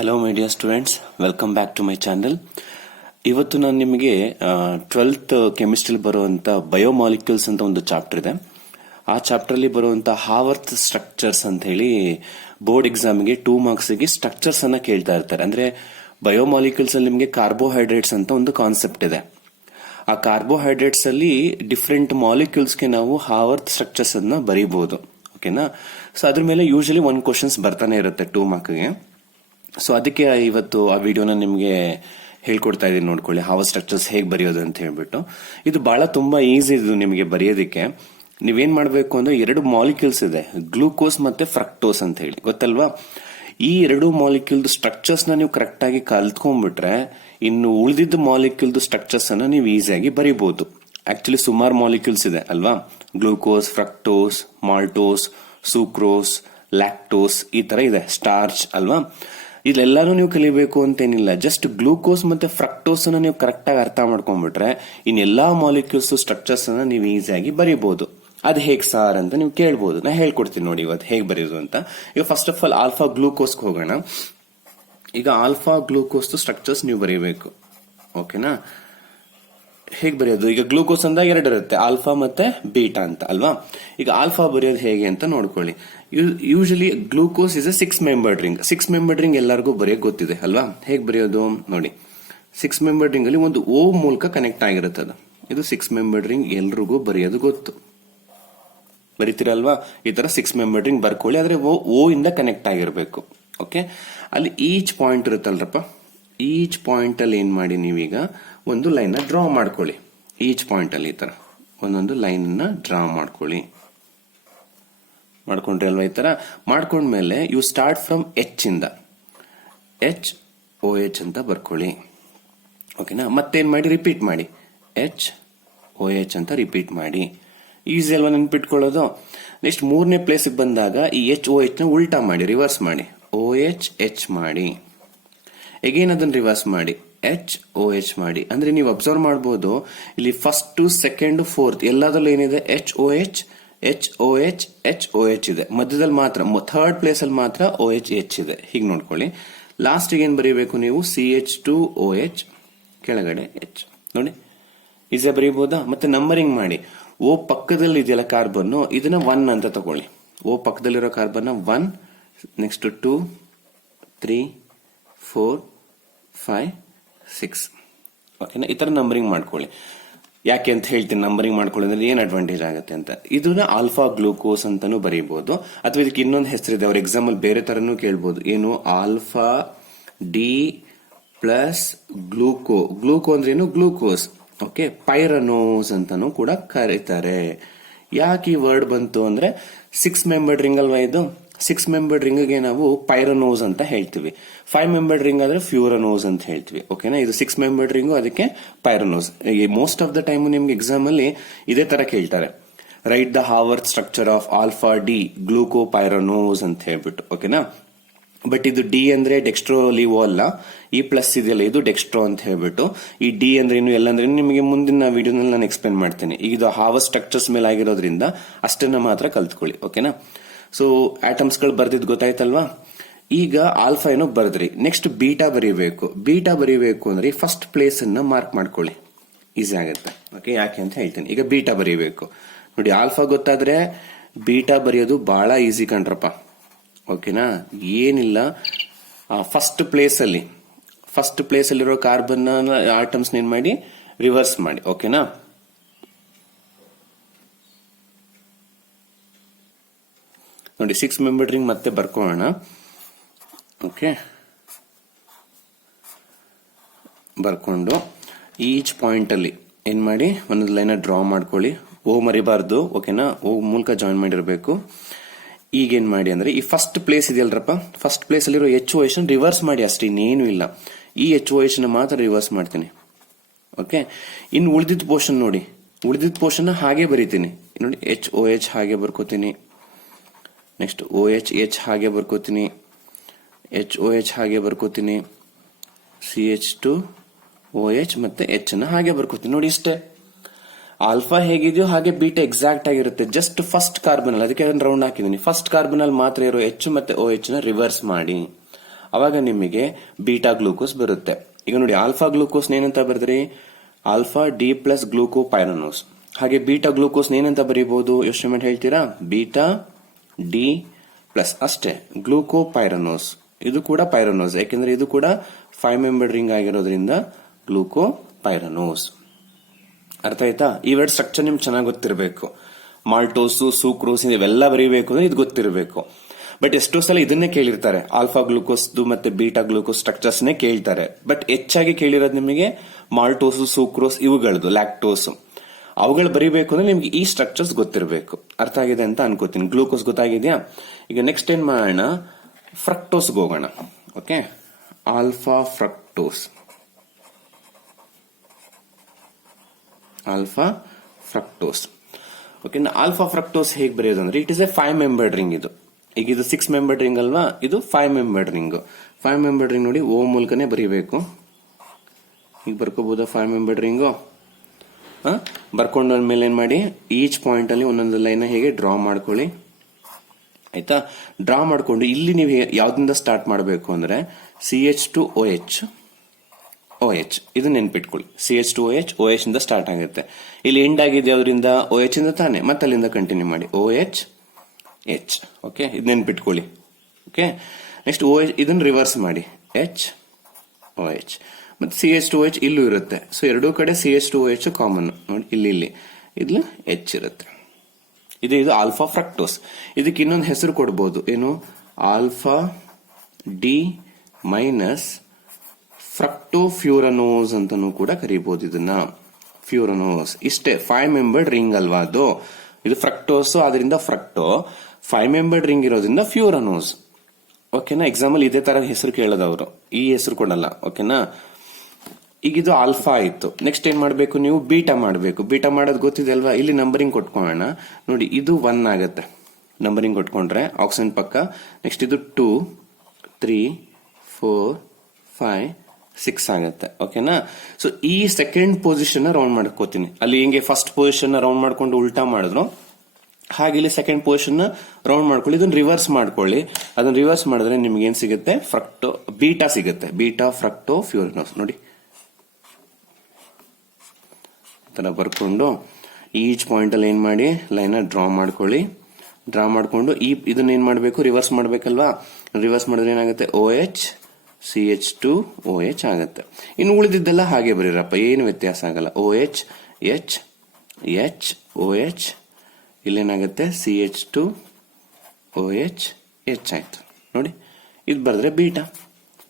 Hello my dear students, welcome back to my channel. ಇವತ್ತು ನಾನು ನಿಮಗೆ 12th ಕೆಮಿಸ್ಟ್ರಿಲಿ ಬರುವಂತ ಬಯೋಮಾಲಿಕ್ಯೂಲ್ಸ್ ಅಂತ ಒಂದು ಚಾಪ್ಟರ್ ಇದೆ. ಆ ಚಾಪ್ಟರ್ ಅಲ್ಲಿ ಬರುವಂತ ಹಾವರ್ತ್ ಸ್ಟ್ರಕ್ಚರ್ಸ್ ಅಂತ ಹೇಳಿ ಬೋರ್ಡ್ ಎಕ್ಸಾಮ್ಗೆ 2 ಮಾರ್ಕ್ಸ್ಗೆ ಸ್ಟ್ರಕ್ಚರ್ಸ್ ಅನ್ನ ಕೇಳ್ತಾ ಇರ್ತಾರೆ. ಅಂದ್ರೆ ಬಯೋಮಾಲಿಕ್ಯೂಲ್ಸ್ ಅಲ್ಲಿ ನಿಮಗೆ ಕಾರ್ಬೋಹೈಡ್ರೇಟ್ಸ್ ಅಂತ ಒಂದು ಕಾನ್ಸೆಪ್ಟ್ ಇದೆ. ಆ ಕಾರ್ಬೋಹೈಡ್ರೇಟ್ಸ್ ಅಲ್ಲಿ ಡಿಫ್ರೆಂಟ್ ಮಾಲಿಕ್ಯೂಲ್ಸ್ಗೆ ನಾವು ಹಾವರ್ತ್ ಸ್ಟ್ರಕ್ಚರ್ಸ್ ಅನ್ನ ಬರೀಬಹುದು. ಓಕೆನಾ? ಸೊ ಅದ್ರ ಮೇಲೆ ಯೂಶಲಿ 1 ಕ್ವಶನ್ಸ್ ಬರ್ತಾನೆ ಇರುತ್ತೆ 2 ಮಾರ್ಕ್ಗೆ. ಸೊ ಅದಕ್ಕೆ ಇವತ್ತು ಆ ವಿಡಿಯೋನ ನಿಮಗೆ ಹೇಳ್ಕೊಡ್ತಾ ಇದೀನಿ. ನೋಡ್ಕೊಳ್ಳಿ ಹಾವರ್ತ್ ಸ್ಟ್ರಕ್ಚರ್ಸ್ ಹೇಗೆ ಬರೆಯೋದು ಅಂತ ಹೇಳ್ಬಿಟ್ಟು. ಇದು ಬಹಳ ತುಂಬಾ ಈಸಿ ಇದು ನಿಮಗೆ ಬರೆಯೋದಕ್ಕೆ. ನೀವೇನ್ ಮಾಡಬೇಕು ಅಂದ್ರೆ 2 ಮಾಲಿಕ್ಯೂಲ್ಸ್ ಇದೆ, ಗ್ಲೂಕೋಸ್ ಮತ್ತೆ ಫ್ರಕ್ಟೋಸ್ ಅಂತ ಹೇಳಿ, ಗೊತ್ತಲ್ವಾ? ಈ 2 ಮಾಲಿಕ್ಯೂಲ್ ಸ್ಟ್ರಕ್ಚರ್ಸ್ ನ ನೀವು ಕರೆಕ್ಟ್ ಆಗಿ ಕಲ್ತ್ಕೊಂಡ್ಬಿಟ್ರೆ ಇನ್ನು ಉಳಿದಿದ್ದ ಮಾಲಿಕ್ಯೂಲ್ ಸ್ಟ್ರಕ್ಚರ್ಸ್ ಅನ್ನ ನೀವು ಈಸಿಯಾಗಿ ಬರೀಬಹುದು. ಆಕ್ಚುಲಿ ಸುಮಾರು ಮಾಲಿಕ್ಯೂಲ್ಸ್ ಇದೆ ಅಲ್ವಾ? ಗ್ಲೂಕೋಸ್, ಫ್ರಕ್ಟೋಸ್, ಮಾಲ್ಟೋಸ್, ಸೂಕ್ರೋಸ್, ಲ್ಯಾಕ್ಟೋಸ್, ಈ ತರ ಇದೆ, ಸ್ಟಾರ್ಚ್ ಅಲ್ವಾ? ಇದೆಲ್ಲಾನು ನೀವು ಕಲಿಬೇಕು ಅಂತೇನಿಲ್ಲ. ಜಸ್ಟ್ ಗ್ಲೂಕೋಸ್ ಮತ್ತೆ ಫ್ರಕ್ಟೋಸ್ ಅನ್ನ ನೀವು ಕರೆಕ್ಟ್ ಆಗಿ ಅರ್ಥ ಮಾಡ್ಕೊಂಡ್ಬಿಟ್ರೆ ಇನ್ನೆಲ್ಲಾ ಮಾಲಿಕ್ಯೂಲ್ಸ್ ಸ್ಟ್ರಕ್ಚರ್ಸ್ ಅನ್ನ ನೀವು ಈಸಿಯಾಗಿ ಬರೀಬಹುದು. ಅದು ಹೇಗ್ ಸಾರ್ ಅಂತ ನೀವು ಕೇಳ್ಬಹುದು. ನಾ ಹೇಳ್ಕೊಡ್ತೀನಿ ನೋಡಿ ಇವತ್ತು ಹೇಗ್ ಬರೆಯೋದು ಅಂತ. ಈಗ first of all alpha glucose ಹೋಗೋಣ. ಈಗ ಆಲ್ಫಾ ಗ್ಲೂಕೋಸ್ ಸ್ಟ್ರಕ್ಚರ್ಸ್ ನೀವು ಬರೀಬೇಕು. ಓಕೆನಾ? ಹೇಗ್ ಬರೆಯೋದು? ಈಗ ಗ್ಲೂಕೋಸ್ ಅಂದಾಗ 2 ಇರುತ್ತೆ, ಆಲ್ಫಾ ಮತ್ತೆ ಬೀಟಾ ಅಂತ ಅಲ್ವಾ? ಈಗ ಆಲ್ಫಾ ಬರೆಯೋದು ಹೇಗೆ ಅಂತ ನೋಡ್ಕೊಳ್ಳಿ. Usually glucose is A 6 membered ring. 6 membered ring ಎಲ್ಲರಿಗೂ ಬರೆಯೋಕೆ ಗೊತ್ತಿದೆ ಅಲ್ವಾ? ಹೇಗ್ ಬರೆಯೋದು ನೋಡಿ. 6 ಮೆಂಬರ್ಡ್ ರಿಂಗ್ ಅಲ್ಲಿ ಒಂದು ಓ ಮೂಲಕ ಕನೆಕ್ಟ್ ಆಗಿರುತ್ತೆ. ಅದು ಇದು 6 ಮೆಂಬರ್ಡ್ ರಿಂಗ್ ಎಲ್ರಿಗೂ ಬರೆಯೋದು ಗೊತ್ತು. ಬರೀತೀರಲ್ವಾ? ಈ ತರ 6 ಮೆಂಬರ್ಡ್ ರಿಂಗ್ ಬರ್ಕೊಳ್ಳಿ. ಆದ್ರೆ ಓ ಇಂದ ಕನೆಕ್ಟ್ ಆಗಿರ್ಬೇಕು. ಓಕೆ? ಅಲ್ಲಿ ಈಚ್ ಪಾಯಿಂಟ್ ಇರುತ್ತಲ್ರಪ್ಪ, ಈಚ್ ಪಾಯಿಂಟ್ ಅಲ್ಲಿ ಏನ್ ಮಾಡಿ ನೀವೀಗ ಒಂದು ಲೈನ್ ನ ಡ್ರಾ ಮಾಡ್ಕೊಳ್ಳಿ. ಈಚ್ ಪಾಯಿಂಟ್ ಅಲ್ಲಿ ಈ ತರ ಒಂದೊಂದು ಲೈನ್ ನ ಡ್ರಾ ಮಾಡ್ಕೊಳ್ಳಿ. ಮಾಡ್ಕೊಂಡ್ರಿ ಅಲ್ವಾ? ಈ ತರ ಮಾಡ್ಕೊಂಡ್ಮೇಲೆ ಯು ಸ್ಟಾರ್ಟ್ ಫ್ರಮ್ ಎಚ್ ಇಂದ HOH ಅಂತ ಬರ್ಕೊಳ್ಳಿ. ಓಕೆನಾ? ಮತ್ತೇನ್ ಮಾಡಿ ರಿಪೀಟ್ ಮಾಡಿ, HOH ಅಂತ ರಿಪೀಟ್ ಮಾಡಿ. ಈಸಿ ಅಲ್ವಾ ನೆನ್ಪಿಟ್ಕೊಳ್ಳೋದು? ನೆಕ್ಸ್ಟ್ 3ನೇ ಪ್ಲೇಸ್ ಬಂದಾಗ ಈ HOH ನ ಉಲ್ಟಾ ಮಾಡಿ, ರಿವರ್ಸ್ ಮಾಡಿ, OH ಮಾಡಿ. ಎಗೇನ್ ಅದನ್ನ ರಿವರ್ಸ್ ಮಾಡಿ, HOH ಮಾಡಿ. ಅಂದ್ರೆ ನೀವು ಅಬ್ಸರ್ವ್ ಮಾಡಬಹುದು ಇಲ್ಲಿ ಫಸ್ಟ್, ಸೆಕೆಂಡ್, ಫೋರ್ತ್ ಎಲ್ಲದಲ್ಲೂ ಏನಿದೆ? HOH ಇದೆ. ಮಧ್ಯದಲ್ಲಿ ಮಾತ್ರ ಥರ್ಡ್ ಪ್ಲೇಸ್ ಅಲ್ಲಿ ಮಾತ್ರ OH ಇದೆ. ಹೀಗೆ ನೋಡ್ಕೊಳ್ಳಿ. ಲಾಸ್ಟ್ ಏನ್ ಬರೀಬೇಕು ನೀವು? CH2OH, ಕೆಳಗಡೆ H. ನೋಡಿ ಈಸಿಯಾಗಿ ಬರೀಬಹುದಾ? ಮತ್ತೆ ನಂಬರಿಂಗ್ ಮಾಡಿ. ಓ ಪಕ್ಕದಲ್ಲಿ ಇದೆಯಲ್ಲ ಕಾರ್ಬನ್, ಇದನ್ನ 1 ಅಂತ ತಗೊಳ್ಳಿ. ಓ ಪಕ್ಕದಲ್ಲಿರೋ ಕಾರ್ಬನ್ 1, ನೆಕ್ಸ್ಟ್ 2, 3, 4, 5, 6. ಓಕೆನಾ? ಈ ತರ ನಂಬರಿಂಗ್ ಮಾಡ್ಕೊಳ್ಳಿ. ಯಾಕೆ ಅಂತ ಹೇಳ್ತೀನಿ. ನಂಬರಿಂಗ್ ಮಾಡ್ಕೊಳ್ಳೋದ್ರಲ್ಲಿ ಏನ್ ಅಡ್ವಾಂಟೇಜ್ ಆಗುತ್ತೆ ಅಂತ. ಇದನ್ನ ಆಲ್ಫಾ ಗ್ಲೂಕೋಸ್ ಅಂತಾನು ಬರೀಬಹುದು, ಅಥವಾ ಇದಕ್ಕೆ ಇನ್ನೊಂದು ಹೆಸರಿದೆ, ಅವ್ರ ಎಕ್ಸಾಮ್ ಅಲ್ಲಿ ಬೇರೆ ತರನು ಕೇಳ್ಬೋದು. ಏನು? ಆಲ್ಫಾ ಡಿ ಪ್ಲಸ್ ಗ್ಲೂಕೋ ಅಂದ್ರೆ ಏನು? ಗ್ಲೂಕೋಸ್. ಓಕೆ? ಪೈರನೋಸ್ ಅಂತಾನು ಕೂಡ ಕರೀತಾರೆ. ಯಾಕೆ ಈ ವರ್ಡ್ ಬಂತು ಅಂದ್ರೆ 6 ಮೆಂಬರ್ಡ್ ರಿಂಗ್ ಅಲ್ವಾ ಇದು? 6 ಮೆಂಬರ್ಡ್ ರಿಂಗ್ ಗೆ ನಾವು ಪೈರನೋಸ್ ಅಂತ ಹೇಳ್ತೀವಿ. 5 ಮೆಂಬರ್ಡ್ ರಿಂಗ್ ಆದ್ರೆ ಫ್ಯೂರನೋಸ್ ಅಂತ ಹೇಳ್ತೀವಿ. ಓಕೆನಾ? ಇದು 6 ಮೆಂಬರ್ಡ್ ರಿಂಗ್, ಅದಕ್ಕೆ pyranose. Most of the time ನಿಮ್ಗೆ ಎಕ್ಸಾಮ್ ಅಲ್ಲಿ ಇದೇ ತರ ಕೇಳ್ತಾರೆ. Write the Haworth structure of alpha D glucopyranose ಅಂತ ಹೇಳ್ಬಿಟ್ಟು. ಓಕೆನಾ? ಬಟ್ ಇದು ಡಿ ಅಂದ್ರೆ ಡೆಕ್ಸ್ಟ್ರೋ ಲೀವೋ ಅಲ್ಲ, ಈ ಪ್ಲಸ್ ಇದೆಯಲ್ಲ ಇದು ಡೆಕ್ಸ್ಟ್ರೋ ಅಂತ ಹೇಳ್ಬಿಟ್ಟು. ಈ ಡಿ ಅಂದ್ರೆ ಏನು ಎಲ್ಲ ಅಂದ್ರೆ ನಿಮಗೆ ಮುಂದಿನ ವಿಡಿಯೋನಲ್ಲಿ ನಾನು ಎಕ್ಸ್ಪ್ಲೇನ್ ಮಾಡ್ತೇನೆ. ಈಗ ಇದು ಹಾವರ್ತ್ ಸ್ಟ್ರಕ್ಚರ್ಸ್ ಮೇಲೆ ಆಗಿರೋದ್ರಿಂದ ಅಷ್ಟನ್ನ ಮಾತ್ರ ಕಲ್ತ್ಕೊಳ್ಳಿ. ಓಕೆನಾ? ಸೊ ಆಟಮ್ಸ್ ಗಳು ಬರ್ದಿದ್ ಗೊತ್ತಾಯ್ತಲ್ವಾ? ಈಗ ಆಲ್ಫಾ ಏನೋ ಬರ್ದ್ರಿ. ನೆಕ್ಸ್ಟ್ ಬೀಟಾ ಬರೀಬೇಕು. ಬೀಟಾ ಬರೀಬೇಕು ಅಂದ್ರೆ ಫಸ್ಟ್ ಪ್ಲೇಸ್ ಅನ್ನ ಮಾರ್ಕ್ ಮಾಡ್ಕೊಳ್ಳಿ, ಈಸಿ ಆಗುತ್ತೆ. ಓಕೆ? ಯಾಕೆ ಅಂತ ಹೇಳ್ತೀನಿ. ಈಗ ಬೀಟಾ ಬರೀಬೇಕು ನೋಡಿ. ಆಲ್ಫಾ ಗೊತ್ತಾದ್ರೆ ಬೀಟಾ ಬರೆಯೋದು ಬಹಳ ಈಸಿ ಕಣ್ರಪ್ಪ. ಓಕೆನಾ? ಏನಿಲ್ಲ, ಫಸ್ಟ್ ಪ್ಲೇಸ್ ಅಲ್ಲಿರೋ ಕಾರ್ಬನ್ ಆಟಮ್ಸ್ ಏನ್ ಮಾಡಿ ರಿವರ್ಸ್ ಮಾಡಿ. ಓಕೆನಾ? ನೋಡಿ 6 ಮೆಂಬರ್ಡ್ ರಿಂಗ್ ಮತ್ತೆ ಬರ್ಕೋಣ. ಓಕೆ? ಬರ್ಕೊಂಡು ಈಚ್ ಪಾಯಿಂಟ್ ಅಲ್ಲಿ ಏನ್ ಮಾಡಿ ಒಂದೊಂದು ಲೈನ್ ಡ್ರಾ ಮಾಡ್ಕೊಳ್ಳಿ. ಓ ಮರಿಬಾರ್ದು. ಓಕೆನಾ? ಓ ಮೂಲಕ ಜಾಯಿನ್ ಮಾಡಿರ್ಬೇಕು. ಈಗೇನ್ ಮಾಡಿ ಅಂದ್ರೆ ಈ ಫಸ್ಟ್ ಪ್ಲೇಸ್ ಇದೆಯಲ್ರಪ್ಪ, ಫಸ್ಟ್ ಪ್ಲೇಸ್ ಅಲ್ಲಿರೋ HOH ರಿವರ್ಸ್ ಮಾಡಿ ಅಷ್ಟೇ, ಇನ್ನೇನು ಇಲ್ಲ. ಈ HOH ಮಾತ್ರ ರಿವರ್ಸ್ ಮಾಡ್ತೀನಿ. ಓಕೆ? ಇನ್ನು ಉಳಿದಿದ್ದ ಪೋರ್ಷನ್ ನೋಡಿ, ಉಳಿದಿದ್ದ ಪೋರ್ಷನ್ ಹಾಗೆ ಬರೀತೀನಿ ನೋಡಿ. HOH ಹಾಗೆ ಬರ್ಕೋತೀನಿ. ನೆಕ್ಸ್ಟ್ OH ಹಾಗೆ ಬರ್ಕೋತೀನಿ, HOH ಹಾಗೆ ಬರ್ಕೋತೀನಿ, CH2OH ಮತ್ತೆ H ನ ಹಾಗೆ ಬರ್ಕೋತೀನಿ. ನೋಡಿ ಇಷ್ಟೇ. ಆಲ್ಫಾ ಹೇಗಿದೆಯೋ ಹಾಗೆ ಬೀಟಾ ಎಕ್ಸಾಕ್ಟ್ ಆಗಿರುತ್ತೆ. ಜಸ್ಟ್ ಫಸ್ಟ್ ಕಾರ್ಬನ್ ಅಲ್ಲಿ, ಅದಕ್ಕೆ ರೌಂಡ್ ಹಾಕಿದೀನಿ. ಫಸ್ಟ್ ಕಾರ್ಬನ್ ಅಲ್ಲಿ ಮಾತ್ರ ಇರೋ H ಮತ್ತೆ OH ನ ರಿವರ್ಸ್ ಮಾಡಿ. ಅವಾಗ ನಿಮಗೆ ಬೀಟಾ ಗ್ಲೂಕೋಸ್ ಬರುತ್ತೆ. ಈಗ ನೋಡಿ ಆಲ್ಫಾ ಗ್ಲೂಕೋಸ್ ಏನಂತ ಬರೆದ್ರಿ, ಆಲ್ಫಾ ಡಿ ಪ್ಲಸ್ ಗ್ಲೂಕೋಪೈರನೋಸ್. ಹಾಗೆ ಬೀಟಾ ಗ್ಲೂಕೋಸ್ ಏನಂತ ಬರೀಬಹುದು, ಯೋಚನೆ ಮಾಡಿ ಹೇಳ್ತೀರಾ, ಬೀಟಾ ಡಿ ಪ್ಲಸ್ ಅಷ್ಟೇ ಗ್ಲೂಕೋಪೈರನೋಸ್. ಇದು ಕೂಡ ಪೈರನೋಸ್, ಯಾಕೆಂದ್ರೆ ಇದು ಕೂಡ 5 ಮೆಂಬರ್ಡ್ ರಿಂಗ್ ಆಗಿರೋದ್ರಿಂದ ಗ್ಲೂಕೋಪೈರನೋಸ್. ಅರ್ಥ ಆಯ್ತಾ? ಇವೆರಡು ಸ್ಟ್ರಕ್ಚರ್ ನಿಮ್ಗೆ ಚೆನ್ನಾಗಿ ಗೊತ್ತಿರಬೇಕು. ಮಾಲ್ಟೋಸು, ಸೂಕ್ರೋಸ್ ಇವೆಲ್ಲ ಬರೀಬೇಕು ಅಂದ್ರೆ ಇದು ಗೊತ್ತಿರಬೇಕು. ಬಟ್ ಎಷ್ಟೋ ಸಲ ಇದನ್ನೇ ಕೇಳಿರ್ತಾರೆ, ಆಲ್ಫಾ ಗ್ಲೂಕೋಸ್ ಮತ್ತೆ ಬೀಟಾ ಗ್ಲೂಕೋಸ್ ಸ್ಟ್ರಕ್ಚರ್ಸ್ ನೇ ಕೇಳ್ತಾರೆ. ಬಟ್ ಹೆಚ್ಚಾಗಿ ಕೇಳಿರೋದು ನಿಮಗೆ ಮಾಲ್ಟೋಸು, ಸೂಕ್ರೋಸ್ ಇವುಗಳದ್ದು, ಲ್ಯಾಕ್ಟೋಸ್ ಅವುಗಳು ಬರೀಬೇಕು ಅಂದ್ರೆ ನಿಮ್ಗೆ ಈ ಸ್ಟ್ರಕ್ಚರ್ಸ್ ಗೊತ್ತಿರಬೇಕು. ಅರ್ಥ ಆಗಿದೆ ಅಂತ ಅನ್ಕೋತೀನಿ. ಗ್ಲೂಕೋಸ್ ಗೊತ್ತಾಗಿದ್ಯಾ? ಈಗ ನೆಕ್ಸ್ಟ್ ಏನ್ ಮಾಡೋಣ, ಫ್ರಕ್ಟೋಸ್ಗೆ ಹೋಗೋಣ. Okay, alpha fructose. Alpha fructose. Okay, alpha fructose ಹೇಗೆ ಬರೆಯೋದು ಅಂದ್ರೆ, it is A 5 membered ring. ಈಗ ಇದು 6 ಮೆಂಬರ್ಡ್ ರಿಂಗ್ ಅಲ್ವಾ, ಇದು 5 ಮೆಂಬರ್ಡ್ ರಿಂಗ್. 5 ಮೆಂಬರ್ಡ್ ರಿಂಗ್ ನೋಡಿ, ಓ ಮೂಲಕನೇ ಬರೀಬೇಕು. ಈಗ ಬರ್ಕೋಬಹುದಾ 5 ಮೆಂಬರ್ಡ್ ರಿಂಗು? ಬರ್ಕೊಂಡಾದ್ಮೇಲೆ ಏನ್ ಮಾಡಿ, ಈಚ್ ಪಾಯಿಂಟ್ ಅಲ್ಲಿ ಒಂದೊಂದು ಲೈನ್ ಹೇಗೆ ಡ್ರಾ ಮಾಡ್ಕೊಳ್ಳಿ. ಆಯ್ತಾ? ಡ್ರಾ ಮಾಡ್ಕೊಂಡು ಇಲ್ಲಿ ನೀವು ಯಾವ್ದಿಂದ ಸ್ಟಾರ್ಟ್ ಮಾಡಬೇಕು ಅಂದ್ರೆ CH2OH, OH ಇದು ನೆನ್ಪಿಟ್ಕೊಳ್ಳಿ. CH2OH, OH ಇಂದ ಸ್ಟಾರ್ಟ್ ಆಗುತ್ತೆ. ಇಲ್ಲಿ ಎಂಡ್ ಆಗಿದೆ ಯಾವ್ದ್ರಿಂದ, OH ಇಂದ ತಾನೆ, ಮತ್ತೆ ಅಲ್ಲಿಂದ ಕಂಟಿನ್ಯೂ ಮಾಡಿ OH, H. ಓಕೆ, ಇದು ನೆನ್ಪಿಟ್ಕೊಳ್ಳಿ. ಓಕೆ, ನೆಕ್ಸ್ಟ್ OH ಇದನ್ನ ರಿವರ್ಸ್ ಮಾಡಿ, H, OH. ಮತ್ತೆ CH2OH ಇಲ್ಲೂ ಇರುತ್ತೆ. ಸೊ ಎರಡೂ ಕಡೆ CH2OH ಕಾಮನ್ ನೋಡಿ, ಇಲ್ಲಿ ಇಲ್ಲಿ H ಇರುತ್ತೆ. ಇದು ಆಲ್ಫಾ ಫ್ರಕ್ಟೋಸ್. ಇದಕ್ಕೆ ಇನ್ನೊಂದು ಹೆಸರು ಕೊಡಬಹುದು, ಏನು, ಆಲ್ಫಾ ಡಿ ಮೈನಸ್ ಫ್ರಕ್ಟೋಫ್ಯೂರನೋಸ್ ಅಂತಾನೂ ಕೂಡ ಕರೀಬಹುದು ಇದನ್ನ, ಫ್ಯೂರನೋಸ್. ಇಷ್ಟೇ, 5 ಮೆಂಬರ್ಡ್ ರಿಂಗ್ ಅಲ್ವಾ ಅದು. ಇದು ಫ್ರಕ್ಟೋಸ್, ಅದರಿಂದ ಫ್ರಕ್ಟೋ. 5 ಮೆಂಬರ್ಡ್ ರಿಂಗ್ ಇರೋದ್ರಿಂದ ಫ್ಯೂರನೋಸ್. ಓಕೆನಾ? ಎಕ್ಸಾಂಪಲ್ ಇದೇ ತರ ಹೆಸರು ಕೇಳೋದವರು, ಈ ಹೆಸರು ಕೊಡಲ್ಲ. ಓಕೆನಾ? ಈಗ ಇದು ಆಲ್ಫಾ ಆಯ್ತು. ನೆಕ್ಸ್ಟ್ ಏನ್ ಮಾಡ್ಬೇಕು ನೀವು, ಬೀಟಾ ಮಾಡಬೇಕು. ಬೀಟಾ ಮಾಡೋದು ಗೊತ್ತಿದೆ ಅಲ್ವಾ, ಇಲ್ಲಿ ನಂಬರಿಂಗ್ ಕೊಟ್ಕೊಳ್ಳೋಣ. ನೋಡಿ, ಇದು 1 ಆಗುತ್ತೆ ನಂಬರಿಂಗ್ ಕೊಟ್ಕೊಂಡ್ರೆ ಆಕ್ಸಿಜನ್ ಪಕ್ಕ. ನೆಕ್ಸ್ಟ್ ಇದು 2, 3, 4, 5, 6 ಆಗುತ್ತೆ. ಓಕೆನಾ? ಸೊ ಈ ಸೆಕೆಂಡ್ ಪೊಸಿಷನ್ ರೌಂಡ್ ಮಾಡ್ಕೋತೀನಿ. ಅಲ್ಲಿ ಹಿಂಗೆ ಫಸ್ಟ್ ಪೊಸಿಷನ್ ರೌಂಡ್ ಮಾಡ್ಕೊಂಡು ಉಲ್ಟಾ ಮಾಡಿದ್ರು, ಹಾಗೆ ಇಲ್ಲಿ ಸೆಕೆಂಡ್ ಪೊಸಿಷನ್ ರೌಂಡ್ ಮಾಡ್ಕೊಳ್ಳಿ. ಇದನ್ನ ರಿವರ್ಸ್ ಮಾಡ್ಕೊಳ್ಳಿ. ಅದನ್ನ ರಿವರ್ಸ್ ಮಾಡಿದ್ರೆ ನಿಮ್ಗೆ ಏನ್ ಸಿಗುತ್ತೆ, ಬೀಟಾ ಸಿಗುತ್ತೆ. ಬೀಟಾ ಫ್ರಕ್ಟೋ ಫ್ಯೂರನೋಸ್. ನೋಡಿ, ತರ ಬರ್ಕೊಂಡು ಈಚ್ ಪಾಯಿಂಟ್ ಅಲ್ಲಿ ಏನ್ ಮಾಡಿ, ಲೈನ್ ಡ್ರಾ ಮಾಡ್ಕೊಳ್ಳಿ. ಡ್ರಾ ಮಾಡ್ಕೊಂಡು ಇದನ್ನ ಏನ್ ಮಾಡ್ಬೇಕು, ರಿವರ್ಸ್ ಮಾಡ್ಬೇಕಲ್ವಾ. ರಿವರ್ಸ್ ಮಾಡಿದ್ರೆ ಏನಾಗುತ್ತೆ, OH, CH2OH ಆಗುತ್ತೆ. ಇನ್ನು ಉಳಿದಿದ್ದೆಲ್ಲ ಹಾಗೆ ಬರೀರಪ್ಪ, ಏನು ವ್ಯತ್ಯಾಸ ಆಗಲ್ಲ. OH, H, H, OH, ಇಲ್ಲೇನಾಗುತ್ತೆ CH2OH, H ಆಯ್ತು. ನೋಡಿ, ಇದು ಬರೆದ್ರೆ ಬೀಟಾ.